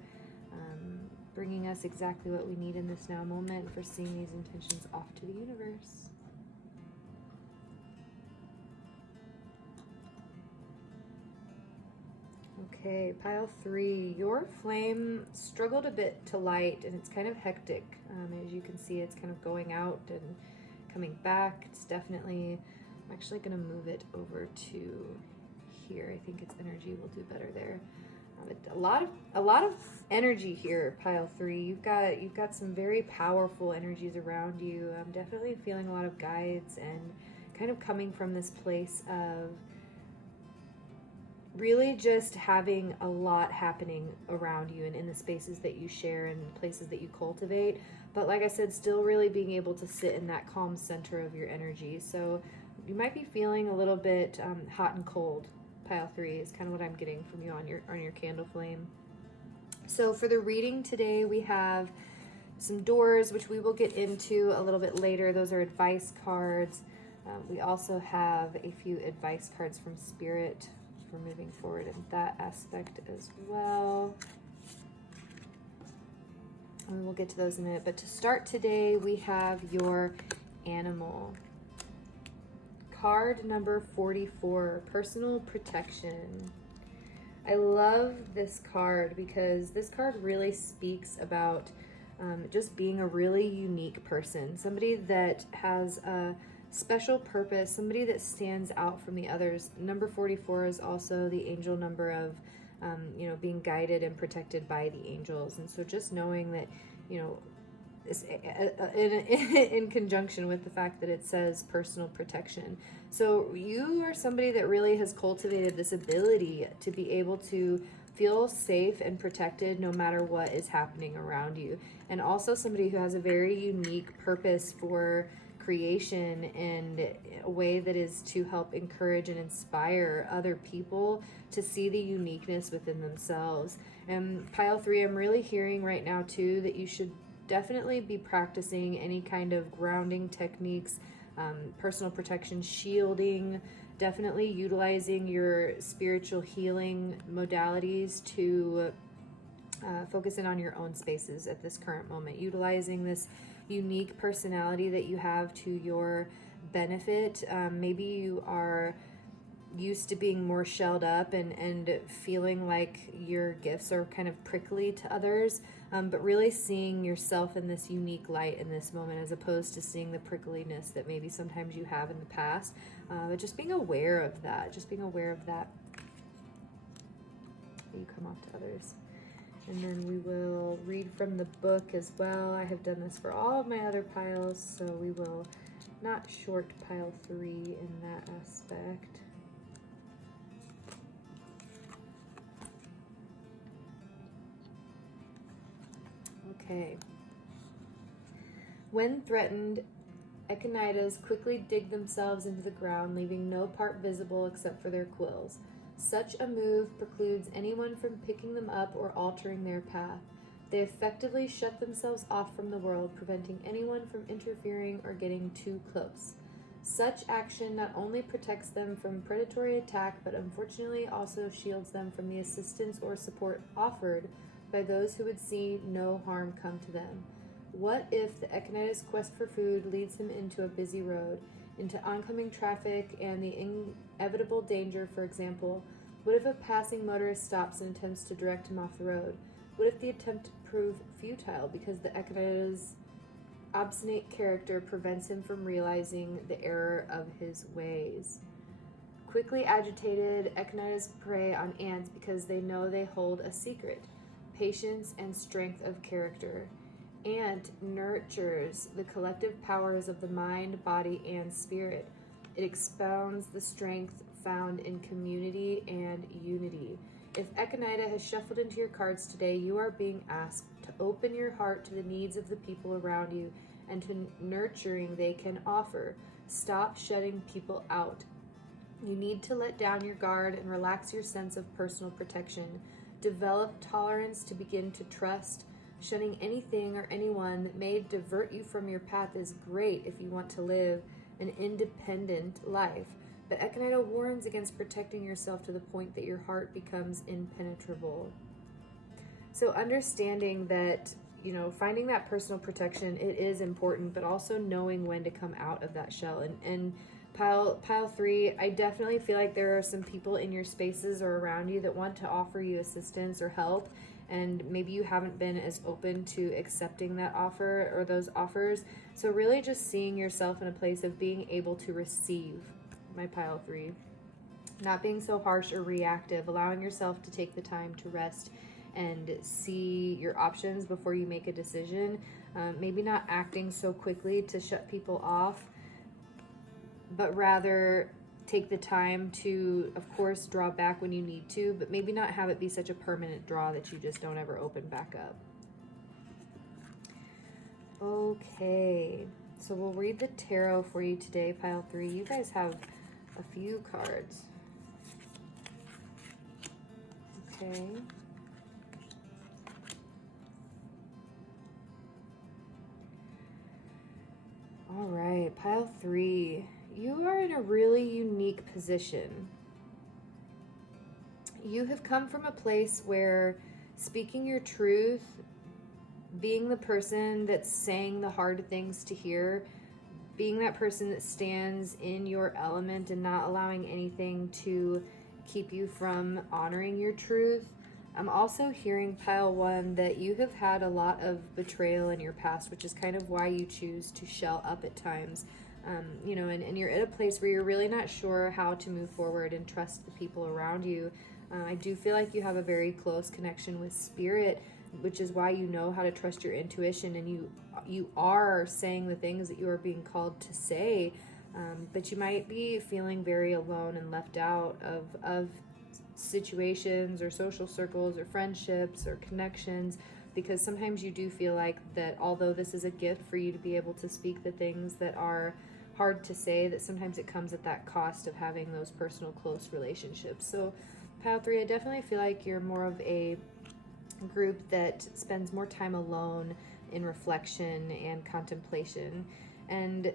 bringing us exactly what we need in this now moment, for seeing these intentions off to the universe. Okay, Pile 3, your flame struggled a bit to light, and it's kind of hectic. As you can see, it's kind of going out and coming back. It's definitely, I'm actually going to move it over to here. I think its energy will do better there. A lot of energy here, Pile 3. You've got some very powerful energies around you. I'm definitely feeling a lot of guides and kind of coming from this place of really just having a lot happening around you and in the spaces that you share and places that you cultivate. But like I said, still really being able to sit in that calm center of your energy. So you might be feeling a little bit hot and cold. Pile 3 is kind of what I'm getting from you on your candle flame. So for the reading today, we have some doors, which we will get into a little bit later. Those are advice cards. We also have a few advice cards from Spirit for moving forward in that aspect as well. And we'll get to those in a minute. But to start today, we have your animal. Card number 44, personal protection. I love this card because this card really speaks about just being a really unique person, somebody that has a special purpose, somebody that stands out from the others. Number 44 is also the angel number of, being guided and protected by the angels. And so just knowing that, in conjunction with the fact that it says personal protection. So you are somebody that really has cultivated this ability to be able to feel safe and protected no matter what is happening around you. And also somebody who has a very unique purpose for creation and a way that is to help encourage and inspire other people to see the uniqueness within themselves. And pile 3, I'm really hearing right now too that you should definitely be practicing any kind of grounding techniques, personal protection, shielding, definitely utilizing your spiritual healing modalities to focus in on your own spaces at this current moment, utilizing this unique personality that you have to your benefit. Maybe you are used to being more shelled up and feeling like your gifts are kind of prickly to others, but really seeing yourself in this unique light in this moment, as opposed to seeing the prickliness that maybe sometimes you have in the past, but just being aware of that, you come off to others. And then we will read from the book as well. I have done this for all of my other piles, so we will not short pile 3 in that aspect. Okay. When threatened, echinidas quickly dig themselves into the ground, leaving no part visible except for their quills. Such a move precludes anyone from picking them up or altering their path. They effectively shut themselves off from the world, preventing anyone from interfering or getting too close. Such action not only protects them from predatory attack, but unfortunately also shields them from the assistance or support offered by those who would see no harm come to them. What if the echinida's quest for food leads him into a busy road, into oncoming traffic and the inevitable danger, for example? What if a passing motorist stops and attempts to direct him off the road? What if the attempt prove futile because the echinida's obstinate character prevents him from realizing the error of his ways? Quickly agitated, echinidas prey on ants because they know they hold a secret: patience and strength of character. Ant nurtures the collective powers of the mind, body, and spirit. It expounds the strength found in community and unity. If Echinida has shuffled into your cards today, you are being asked to open your heart to the needs of the people around you and to nurturing they can offer. Stop shutting people out. You need to let down your guard and relax your sense of personal protection. Develop tolerance to begin to trust. Shunning anything or anyone that may divert you from your path is great if you want to live an independent life. But Echinida warns against protecting yourself to the point that your heart becomes impenetrable. So understanding that, finding that personal protection, it is important, but also knowing when to come out of that shell. And pile 3, I definitely feel like there are some people in your spaces or around you that want to offer you assistance or help, and maybe you haven't been as open to accepting that offer or those offers. So really just seeing yourself in a place of being able to receive, my pile 3. Not being so harsh or reactive, allowing yourself to take the time to rest and see your options before you make a decision. Maybe not acting so quickly to shut people off, but rather take the time to, of course, draw back when you need to, but maybe not have it be such a permanent draw that you just don't ever open back up. Okay, so we'll read the tarot for you today, pile 3. You guys have a few cards. Okay. right, pile 3. You are in a really unique position. You have come from a place where speaking your truth, being the person that's saying the hard things to hear, being that person that stands in your element and not allowing anything to keep you from honoring your truth. I'm also hearing, pile 1, that you have had a lot of betrayal in your past, which is kind of why you choose to shell up at times. And you're at a place where you're really not sure how to move forward and trust the people around you. I do feel like you have a very close connection with spirit, which is why you know how to trust your intuition, and you are saying the things that you are being called to say, but you might be feeling very alone and left out of situations or social circles or friendships or connections, because sometimes you do feel like that although this is a gift for you to be able to speak the things that are hard to say, that sometimes it comes at that cost of having those personal close relationships. So pile 3, I definitely feel like you're more of a group that spends more time alone in reflection and contemplation. And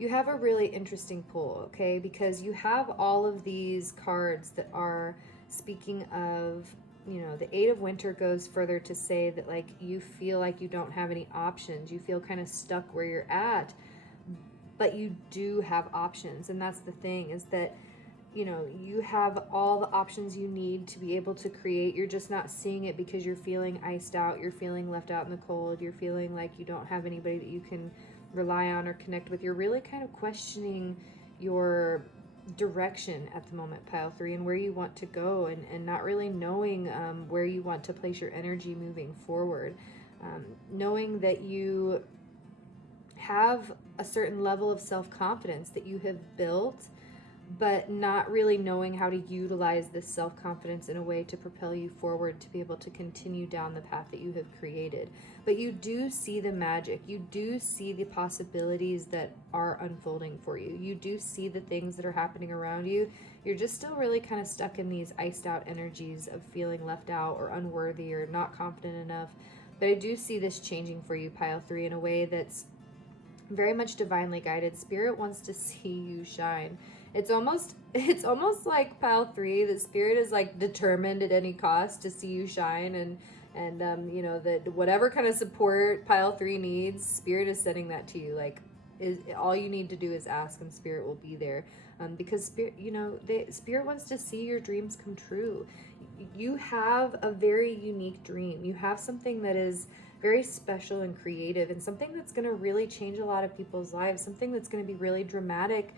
you have a really interesting pull, okay? Because you have all of these cards that are speaking of, the 8 of Winter goes further to say that, like, you feel like you don't have any options. You feel kind of stuck where you're at, but you do have options. And that's the thing, is that, you have all the options you need to be able to create. You're just not seeing it because you're feeling iced out. You're feeling left out in the cold. You're feeling like you don't have anybody that you can rely on or connect with. You're really kind of questioning your direction at the moment, pile 3, and where you want to go, and not really knowing where you want to place your energy moving forward. Knowing that you have a certain level of self-confidence that you have built, but not really knowing how to utilize this self-confidence in a way to propel you forward to be able to continue down the path that you have created. But you do see the magic. You do see the possibilities that are unfolding for you. You do see the things that are happening around you. You're just still really kind of stuck in these iced out energies of feeling left out or unworthy or not confident enough. But I do see this changing for you, pile 3, in a way that's very much divinely guided. Spirit wants to see you shine. It's almost like pile 3, the spirit is like determined at any cost to see you shine, and that whatever kind of support pile 3 needs, spirit is sending that to you. Like, all you need to do is ask, and spirit will be there. Because spirit wants to see your dreams come true. You have a very unique dream. You have something that is very special and creative, and something that's going to really change a lot of people's lives, something that's going to be really dramatic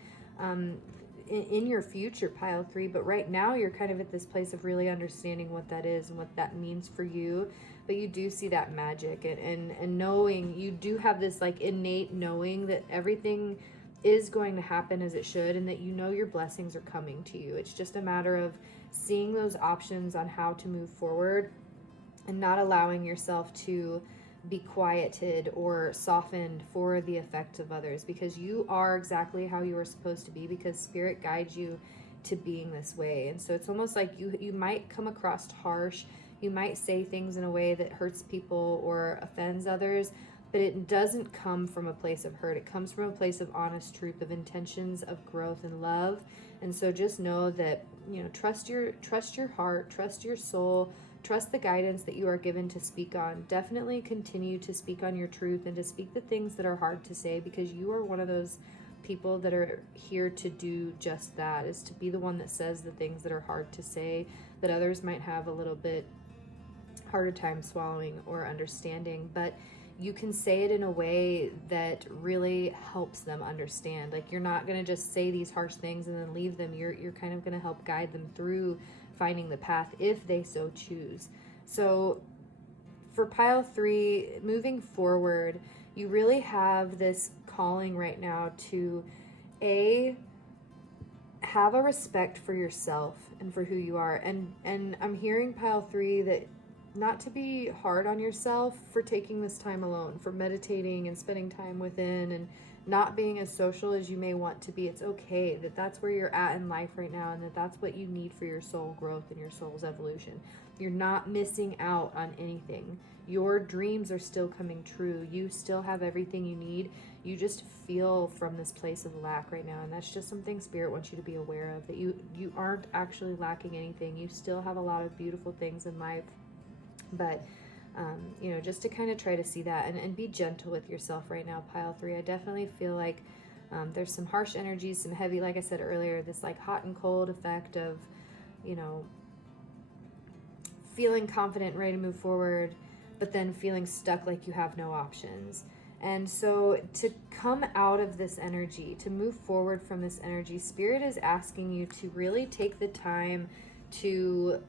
in your future, pile 3. But right now you're kind of at this place of really understanding what that is and what that means for you. But you do see that magic, and knowing, you do have this like innate knowing that everything is going to happen as it should, and that your blessings are coming to you. It's just a matter of seeing those options on how to move forward, and not allowing yourself to be quieted or softened for the effect of others, because you are exactly how you are supposed to be, because spirit guides you to being this way. And so it's almost like you might come across harsh, you might say things in a way that hurts people or offends others, but it doesn't come from a place of hurt. It comes from a place of honest truth, of intentions of growth and love. And so just know that, trust your heart, trust your soul, trust the guidance that you are given to speak on. Definitely continue to speak on your truth and to speak the things that are hard to say, because you are one of those people that are here to do just that, is to be the one that says the things that are hard to say, that others might have a little bit harder time swallowing or understanding. But you can say it in a way that really helps them understand. Like, you're not going to just say these harsh things and then leave them. You're kind of going to help guide them through finding the path if they so choose. So for pile 3, moving forward, you really have this calling right now to have a respect for yourself and for who you are. And I'm hearing, pile 3, that not to be hard on yourself for taking this time alone, for meditating and spending time within, not being as social as you may want to be. It's okay that that's where you're at in life right now, and that that's what you need for your soul growth and your soul's evolution. You're not missing out on anything. Your dreams are still coming true. You still have everything you need. You just feel from this place of lack right now, and that's just something Spirit wants you to be aware of, that you aren't actually lacking anything. You still have a lot of beautiful things in life, but just to kind of try to see that and be gentle with yourself right now, pile 3. I definitely feel like there's some harsh energies, some heavy, like I said earlier, this like hot and cold effect of, feeling confident, ready to move forward, but then feeling stuck like you have no options. And so to come out of this energy, to move forward from this energy, Spirit is asking you to really take the time to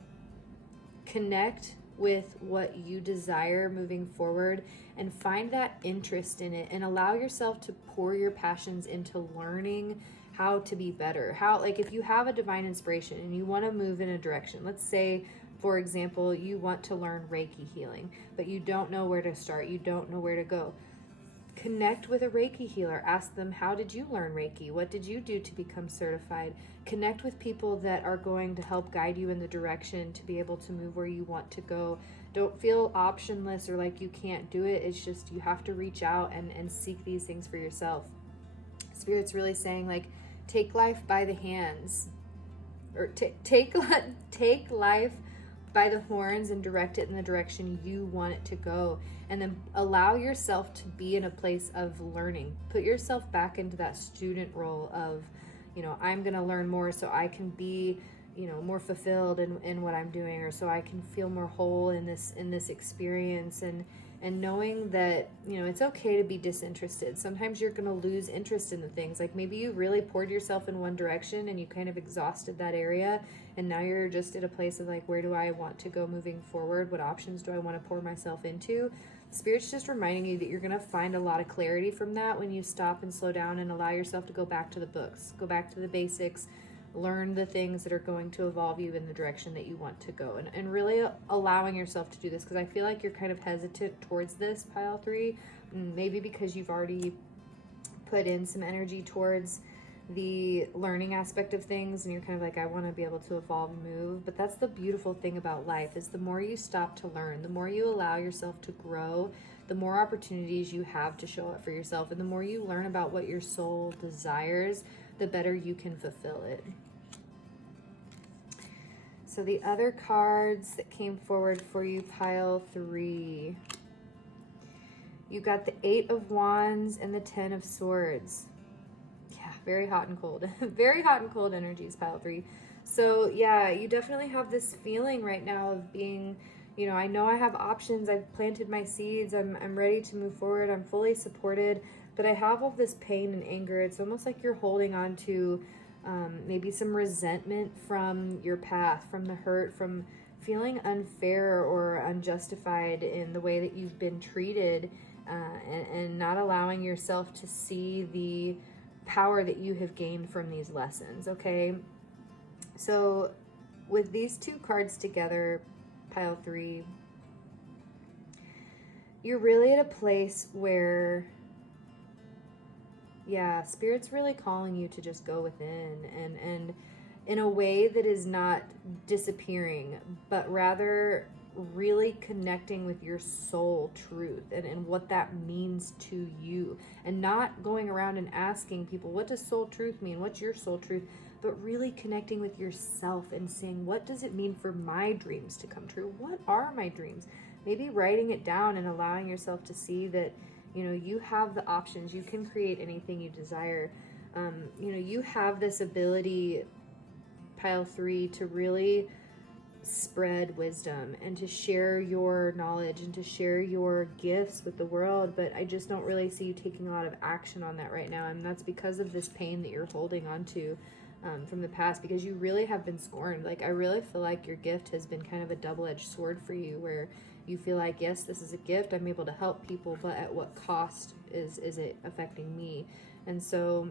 connect with what you desire moving forward and find that interest in it, and allow yourself to pour your passions into learning how to be better. How, like, if you have a divine inspiration and you want to move in a direction, let's say, for example, you want to learn Reiki healing, but you don't know where to start, you don't know where to go. Connect with a Reiki healer. Ask them, how did you learn Reiki? What did you do to become certified? Connect with people that are going to help guide you in the direction to be able to move where you want to go. Don't feel optionless or like you can't do it. It's just you have to reach out and seek these things for yourself. Spirit's really saying, like, take life by the hands, or take life by the horns and direct it in the direction you want it to go. And then allow yourself to be in a place of learning. Put yourself back into that student role of, I'm going to learn more so I can be, more fulfilled in what I'm doing, or so I can feel more whole in this experience. And knowing that, it's okay to be disinterested. Sometimes you're going to lose interest in the things. Like maybe you really poured yourself in one direction and you kind of exhausted that area. And now you're just at a place of like, where do I want to go moving forward? What options do I want to pour myself into? Spirit's just reminding you that you're going to find a lot of clarity from that when you stop and slow down and allow yourself to go back to the books, go back to the basics, learn the things that are going to evolve you in the direction that you want to go, and really allowing yourself to do this, because I feel like you're kind of hesitant towards this, pile 3, maybe because you've already put in some energy towards the learning aspect of things, and you're kind of like, I want to be able to evolve and move. But that's the beautiful thing about life, is the more you stop to learn, the more you allow yourself to grow, the more opportunities you have to show up for yourself, and the more you learn about what your soul desires, the better you can fulfill it. So the other cards that came forward for you, pile 3, you got the 8 of Wands and the 10 of Swords. Yeah, very hot and cold. Very hot and cold energies, pile 3. So yeah, you definitely have this feeling right now of being, I know I have options. I've planted my seeds. I'm ready to move forward. I'm fully supported. But I have all this pain and anger. It's almost like you're holding on to maybe some resentment from your past, from the hurt, from feeling unfair or unjustified in the way that you've been treated, and not allowing yourself to see the power that you have gained from these lessons, okay? So with these two cards together, pile 3, you're really at a place where, yeah, Spirit's really calling you to just go within and in a way that is not disappearing, but rather really connecting with your soul truth and what that means to you, and not going around and asking people, what does soul truth mean? What's your soul truth? But really connecting with yourself and saying, what does it mean for my dreams to come true? What are my dreams? Maybe writing it down and allowing yourself to see that, you have the options. You can create anything you desire. You have this ability, pile 3, to really spread wisdom and to share your knowledge and to share your gifts with the world. But I just don't really see you taking a lot of action on that right now. And that's because of this pain that you're holding on to from the past, because you really have been scorned. Like, I really feel like your gift has been kind of a double-edged sword for you, where you feel like, yes, this is a gift, I'm able to help people, but at what cost is it affecting me? And so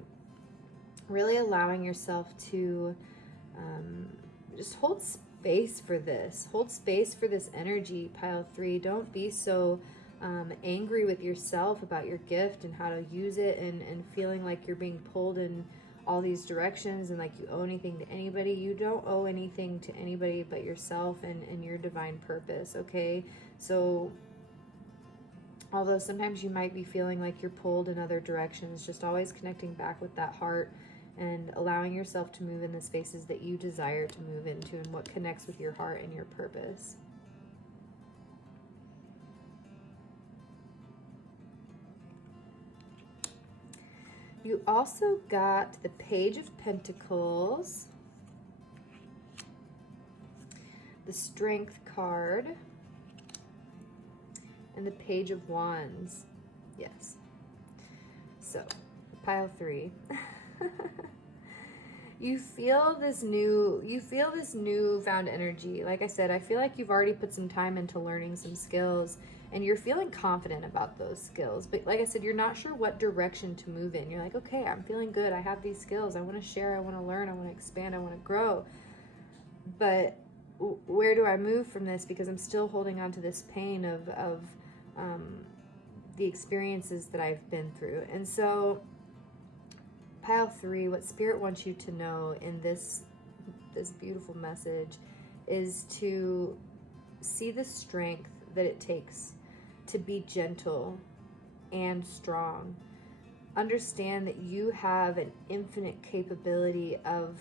really allowing yourself to just hold space for this energy, pile 3. Don't be so angry with yourself about your gift and how to use it, and feeling like you're being pulled in all these directions and like you owe anything to anybody. You don't owe anything to anybody but yourself and your divine purpose, okay? So although sometimes you might be feeling like you're pulled in other directions, just always connecting back with that heart and allowing yourself to move in the spaces that you desire to move into and what connects with your heart and your purpose. You also got the Page of Pentacles, the Strength card, and the Page of Wands. Yes. So, pile 3. You feel this newfound energy. Like I said, I feel like you've already put some time into learning some skills, and you're feeling confident about those skills. But like I said, you're not sure what direction to move in. You're like, okay, I'm feeling good. I have these skills. I want to share. I want to learn. I want to expand. I want to grow. But where do I move from this? Because I'm still holding on to this pain of the experiences that I've been through. And so pile 3, what Spirit wants you to know in this beautiful message is to see the strength that it takes to be gentle and strong. Understand that you have an infinite capability of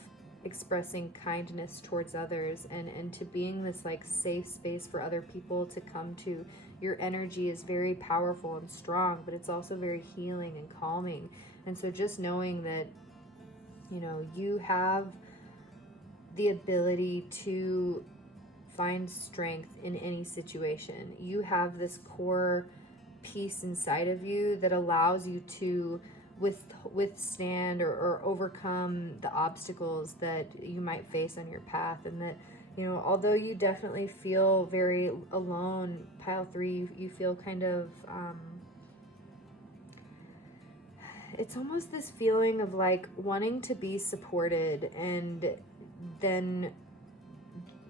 expressing kindness towards others and to being this like safe space for other people to come to. Your energy is very powerful and strong, but it's also very healing and calming. And so just knowing that, you know, you have the ability to find strength in any situation. You have this core peace inside of you that allows you to withstand or overcome the obstacles that you might face on your path. And that, you know, although you definitely feel very alone, pile 3, you feel kind of it's almost this feeling of like wanting to be supported, and then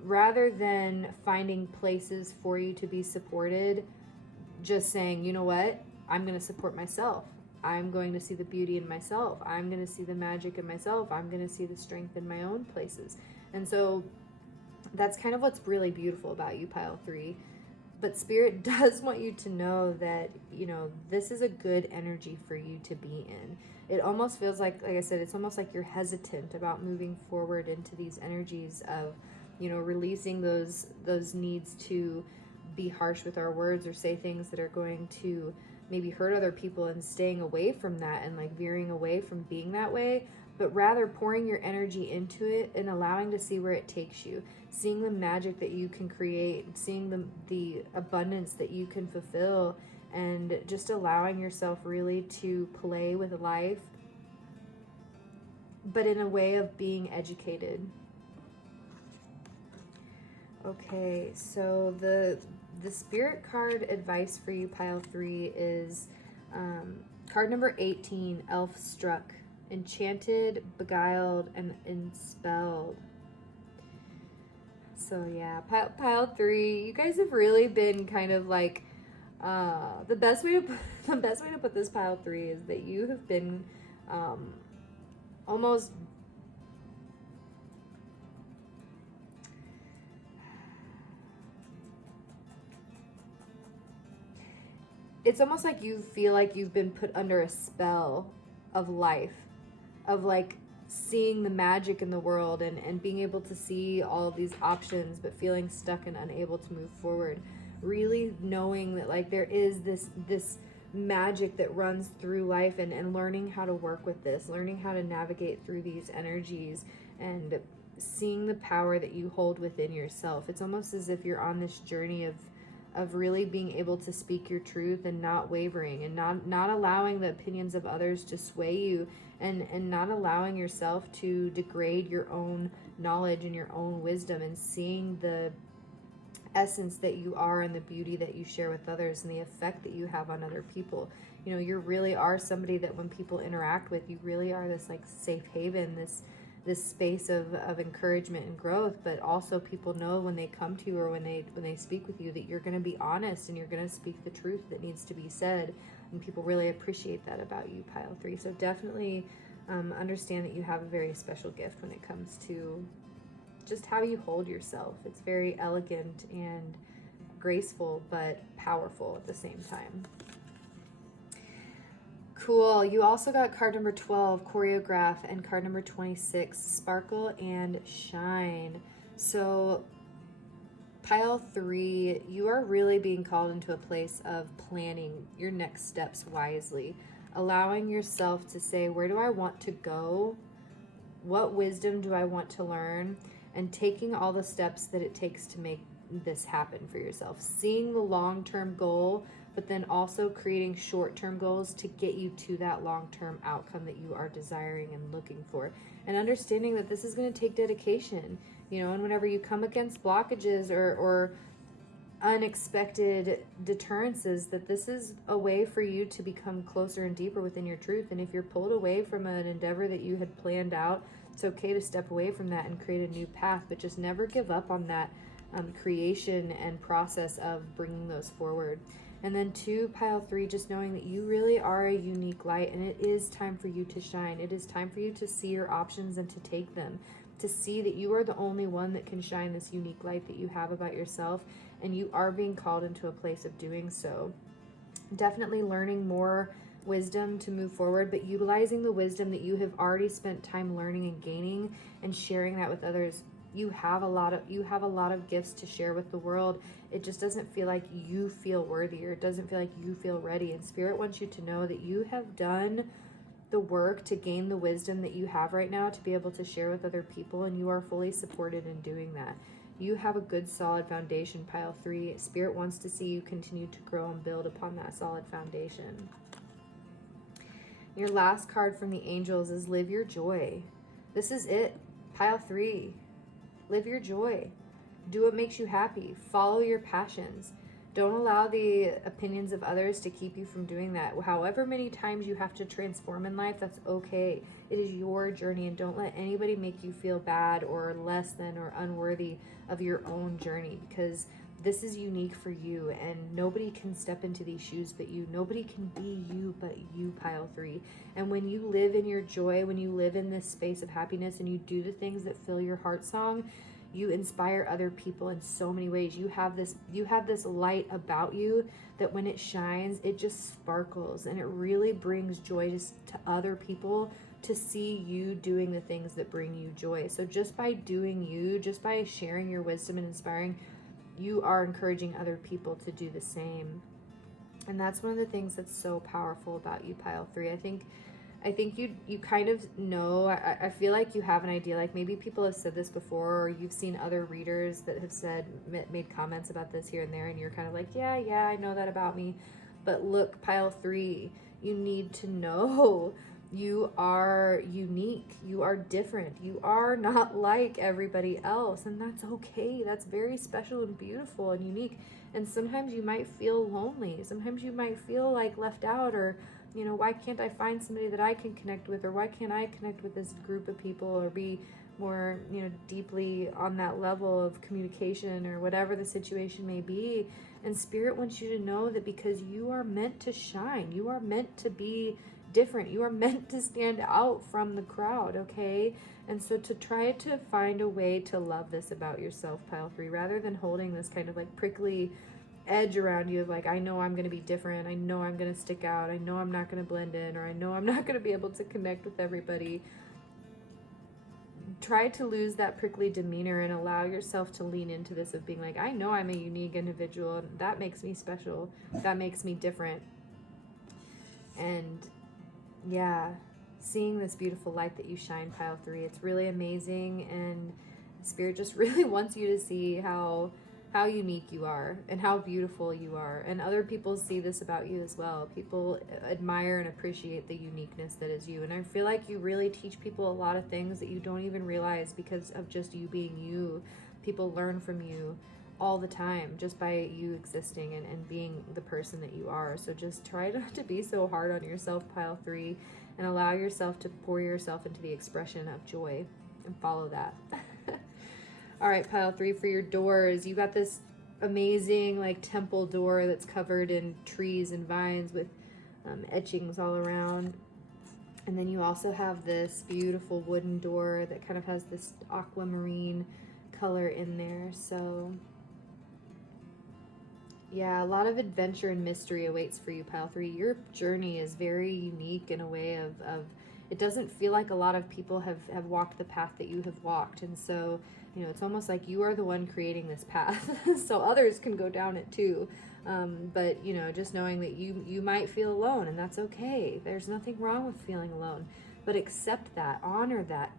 rather than finding places for you to be supported, just saying, you know what, I'm going to support myself. I'm going to see the beauty in myself. I'm going to see the magic in myself. I'm going to see the strength in my own places. And so that's kind of what's really beautiful about you, pile 3. But Spirit does want you to know that, you know, this is a good energy for you to be in. It almost feels like I said, it's almost like you're hesitant about moving forward into these energies of, you know, releasing those needs to be harsh with our words or say things that are going to maybe hurt other people, and staying away from that and like veering away from being that way, but rather pouring your energy into it and allowing to see where it takes you, seeing the magic that you can create, seeing the abundance that you can fulfill, and just allowing yourself really to play with life, but in a way of being educated. Okay, so the Spirit card advice for you, pile 3, is card number 18, Elf Struck. Enchanted, beguiled, and enspelled. So yeah, pile 3, you guys have really been kind of like the best way to put this pile 3 is that you have been almost it's almost like you feel like you've been put under a spell of life, of like seeing the magic in the world and being able to see all of these options, but feeling stuck and unable to move forward. Really knowing that like there is this magic that runs through life, and learning how to work with this, learning how to navigate through these energies, and seeing the power that you hold within yourself. It's almost as if you're on this journey of really being able to speak your truth and not wavering, and not allowing the opinions of others to sway you, and not allowing yourself to degrade your own knowledge and your own wisdom, and seeing the essence that you are and the beauty that you share with others and the effect that you have on other people. You know, you really are somebody that when people interact with, you really are this like safe haven, this space of encouragement and growth, but also people know when they come to you or when they speak with you that you're going to be honest and you're going to speak the truth that needs to be said, and people really appreciate that about you, pile 3. So definitely understand that you have a very special gift when it comes to just how you hold yourself. It's very elegant and graceful, but powerful at the same time. Cool. You also got card number 12, Choreograph, and card number 26, Sparkle and Shine. So pile 3, you are really being called into a place of planning your next steps wisely, allowing yourself to say, where do I want to go? What wisdom do I want to learn? And taking all the steps that it takes to make this happen for yourself. Seeing the long-term goal, but then also creating short-term goals to get you to that long-term outcome that you are desiring and looking for. And understanding that this is going to take dedication, and whenever you come against blockages or unexpected deterrences, that this is a way for you to become closer and deeper within your truth. And if you're pulled away from an endeavor that you had planned out, it's okay to step away from that and create a new path, but just never give up on that creation and process of bringing those forward. And then 2, pile 3, just knowing that you really are a unique light, and it is time for you to shine. It is time for you to see your options and to take them, to see that you are the only one that can shine this unique light that you have about yourself, and you are being called into a place of doing so. Definitely learning more wisdom to move forward, but utilizing the wisdom that you have already spent time learning and gaining and sharing that with others. You have a lot of gifts to share with the world. It just doesn't feel like you feel worthy, or it doesn't feel like you feel ready. And Spirit wants you to know that you have done the work to gain the wisdom that you have right now to be able to share with other people, and you are fully supported in doing that. You have a good solid foundation, pile 3. Spirit wants to see you continue to grow and build upon that solid foundation. Your last card from the angels is Live Your Joy. This is it, pile 3. Live your joy. Do what makes you happy. Follow your passions. Don't allow the opinions of others to keep you from doing that. However many times you have to transform in life, that's okay. It is your journey, and don't let anybody make you feel bad or less than or unworthy of your own journey, because this is unique for you, and nobody can step into these shoes but you. Nobody can be you but you, pile 3. And when you live in your joy, when you live in this space of happiness and you do the things that fill your heart song, you inspire other people in so many ways. You have this light about you that when it shines, it just sparkles, and it really brings joy to other people to see you doing the things that bring you joy. So just by doing you, just by sharing your wisdom and inspiring, you are encouraging other people to do the same. And that's one of the things that's so powerful about you, pile 3. I think you kind of know, I feel like you have an idea, like maybe people have said this before, or you've seen other readers that have made comments about this here and there, and you're kind of like, yeah, I know that about me. But look, pile 3, you need to know you are unique. You are different. You are not like everybody else, and that's okay. That's very special and beautiful and unique. And sometimes you might feel lonely. Sometimes you might feel like left out, or why can't I find somebody that I can connect with, or why can't I connect with this group of people, or be more, deeply on that level of communication, or whatever the situation may be. And Spirit wants you to know that because you are meant to shine, you are meant to be different, you are meant to stand out from the crowd, okay? And so to try to find a way to love this about yourself, pile 3, rather than holding this kind of like prickly edge around you of like, I know I'm going to be different, I know I'm going to stick out, I know I'm not going to blend in, or I know I'm not going to be able to connect with everybody. Try to lose that prickly demeanor and allow yourself to lean into this of being like, I know I'm a unique individual, and that makes me special, that makes me different. And yeah, seeing this beautiful light that you shine, pile 3, it's really amazing, and Spirit just really wants you to see how unique you are and how beautiful you are, and other people see this about you as well. People admire and appreciate the uniqueness that is you, and I feel like you really teach people a lot of things that you don't even realize because of just you being you. People learn from you all the time just by you existing and being the person that you are. So just try not to be so hard on yourself, pile 3, and allow yourself to pour yourself into the expression of joy. and follow that. All right, pile 3, for your doors, you got this amazing like temple door that's covered in trees and vines with etchings all around. And then you also have this beautiful wooden door that kind of has this aquamarine color in there. So yeah, a lot of adventure and mystery awaits for you, pile 3. Your journey is very unique in a way of it doesn't feel like a lot of people have walked the path that you have walked. And so, you know, it's almost like you are the one creating this path so others can go down it too. But, you know, just knowing that you might feel alone, and that's okay. There's nothing wrong with feeling alone. But accept that, honor that.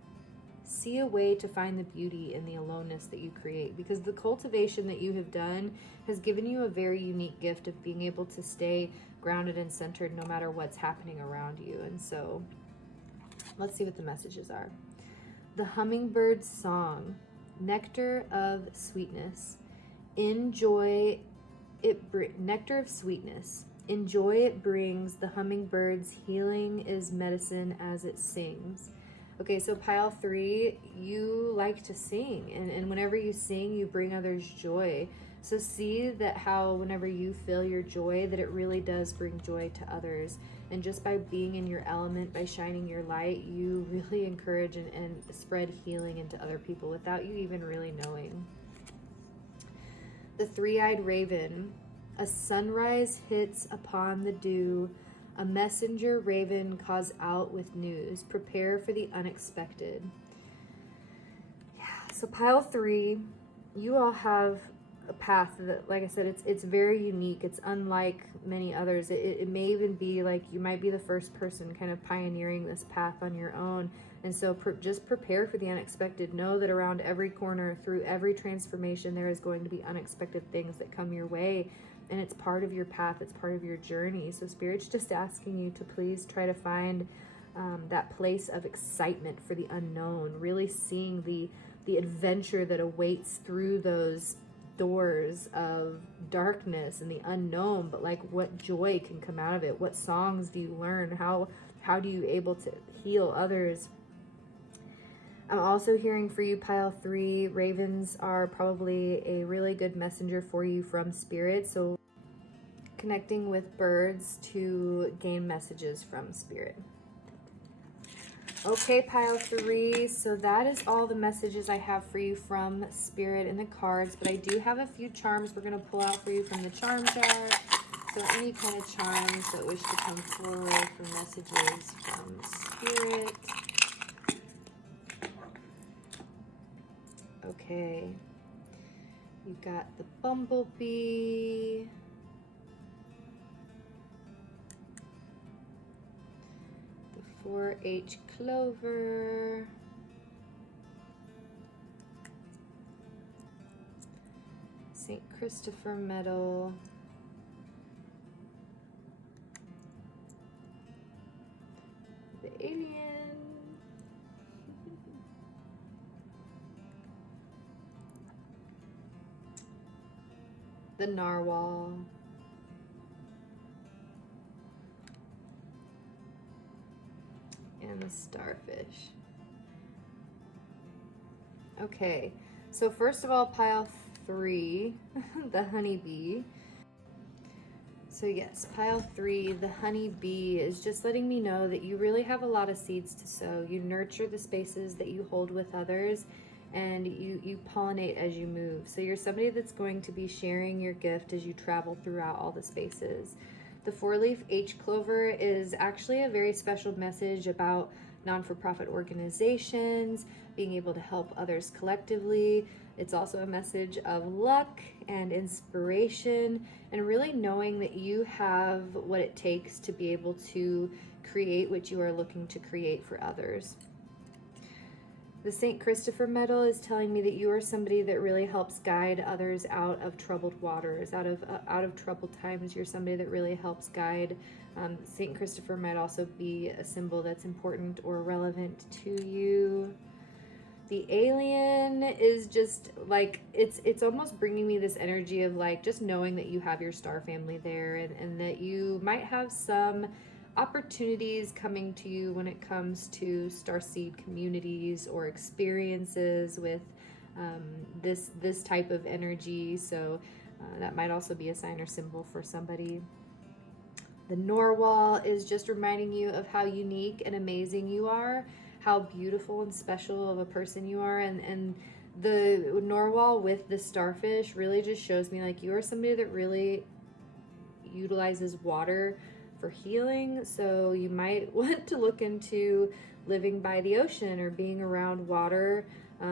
See a way to find the beauty in the aloneness that you create, because the cultivation that you have done has given you a very unique gift of being able to stay grounded and centered no matter what's happening around you. And so let's see what the messages are. The hummingbird's song, nectar of sweetness. Enjoy it, nectar of sweetness. Enjoy it brings the hummingbird's healing is medicine as it sings. Okay, so pile 3, you like to sing, and whenever you sing, you bring others joy. So see that how whenever you feel your joy, that it really does bring joy to others. And just by being in your element, by shining your light, you really encourage and spread healing into other people without you even really knowing. The three-eyed raven, a sunrise hits upon the dew, a messenger raven calls out with news. Prepare for the unexpected. Yeah, so pile 3, you all have a path that, like I said, it's very unique. It's unlike many others. It may even be like you might be the first person kind of pioneering this path on your own. And so just prepare for the unexpected. Know that around every corner, through every transformation, there is going to be unexpected things that come your way. And it's part of your path. It's part of your journey. So Spirit's just asking you to please try to find that place of excitement for the unknown. Really seeing the adventure that awaits through those doors of darkness and the unknown. But like, what joy can come out of it? What songs do you learn? How do you able to heal others? I'm also hearing for you, pile 3, ravens are probably a really good messenger for you from Spirit. So connecting with birds to gain messages from Spirit. Okay, pile 3, so that is all the messages I have for you from Spirit in the cards, but I do have a few charms we're going to pull out for you from the charm jar. So any kind of charms that wish to come forward for messages from Spirit. Okay, you got the bumblebee, the 4-H clover, St. Christopher medal, the alien, the narwhal, and the starfish. Okay, so first of all, pile 3, the honeybee. So yes, pile 3, the honeybee is just letting me know that you really have a lot of seeds to sow. You nurture the spaces that you hold with others, and you pollinate as you move. So you're somebody that's going to be sharing your gift as you travel throughout all the spaces. The 4-leaf H clover is actually a very special message about non-for-profit organizations, being able to help others collectively. It's also a message of luck and inspiration, and really knowing that you have what it takes to be able to create what you are looking to create for others. The St. Christopher medal is telling me that you are somebody that really helps guide others out of troubled waters, out of troubled times. You're somebody that really helps guide. St. Christopher might also be a symbol that's important or relevant to you. The alien is just like, it's almost bringing me this energy of like just knowing that you have your star family there, and that you might have some opportunities coming to you when it comes to starseed communities or experiences with this type of energy. So that might also be a sign or symbol for somebody. The Narwhal is just reminding you of how unique and amazing you are, how beautiful and special of a person you are. And the Narwhal with the starfish really just shows me like you are somebody that really utilizes water for healing. So you might want to look into living by the ocean or being around water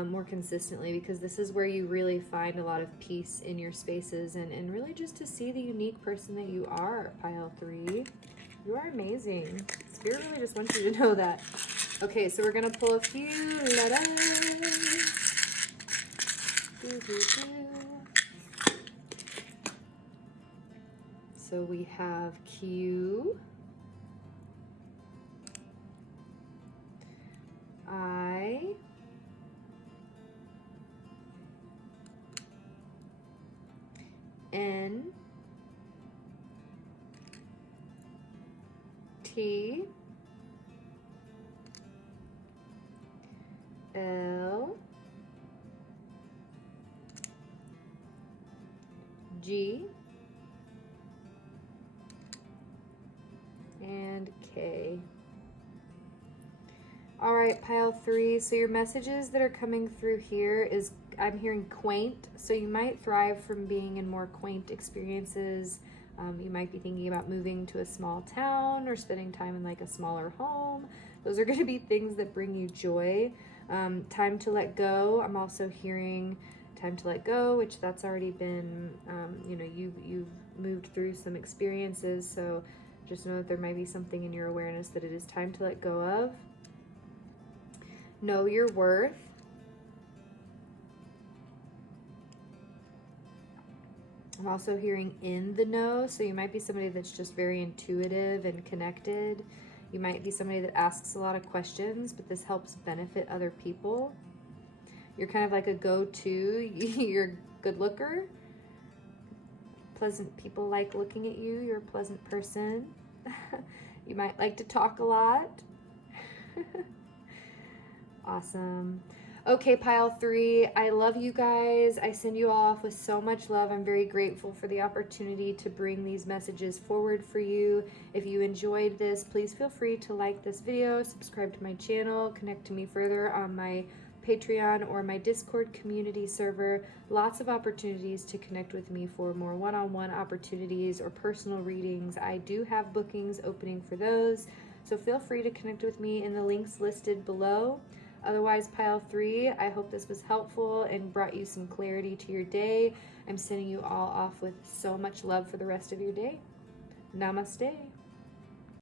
more consistently, because this is where you really find a lot of peace in your spaces, and really just to see the unique person that you are, Pile 3. You are amazing. Spirit really just wants you to know that. Okay, so we're going to pull a few letters. So we have Q, I, N, T, L, G, and K. All right, Pile 3. So your messages that are coming through here is, I'm hearing quaint. So you might thrive from being in more quaint experiences. You might be thinking about moving to a small town or spending time in like a smaller home. Those are going to be things that bring you joy. Time to let go. I'm also hearing time to let go, which that's already been, you know, you've moved through some experiences. So just know that there might be something in your awareness that it is time to let go of. Know your worth. I'm also hearing in the know, so you might be somebody that's just very intuitive and connected. You might be somebody that asks a lot of questions, but this helps benefit other people. You're kind of like a go-to. You're a good looker. Pleasant people like looking at you. You're a pleasant person. You might like to talk a lot. Awesome. Okay, Pile 3, I love you guys. I send you all off with so much love. I'm very grateful for the opportunity to bring these messages forward for you. If you enjoyed this, please feel free to like this video, subscribe to my channel, connect to me further on my Patreon or my Discord community server. Lots of opportunities to connect with me for more one-on-one opportunities or personal readings. I do have bookings opening for those, so feel free to connect with me in the links listed below. Otherwise, Pile 3, I hope this was helpful and brought you some clarity to your day. I'm sending you all off with so much love for the rest of your day. Namaste.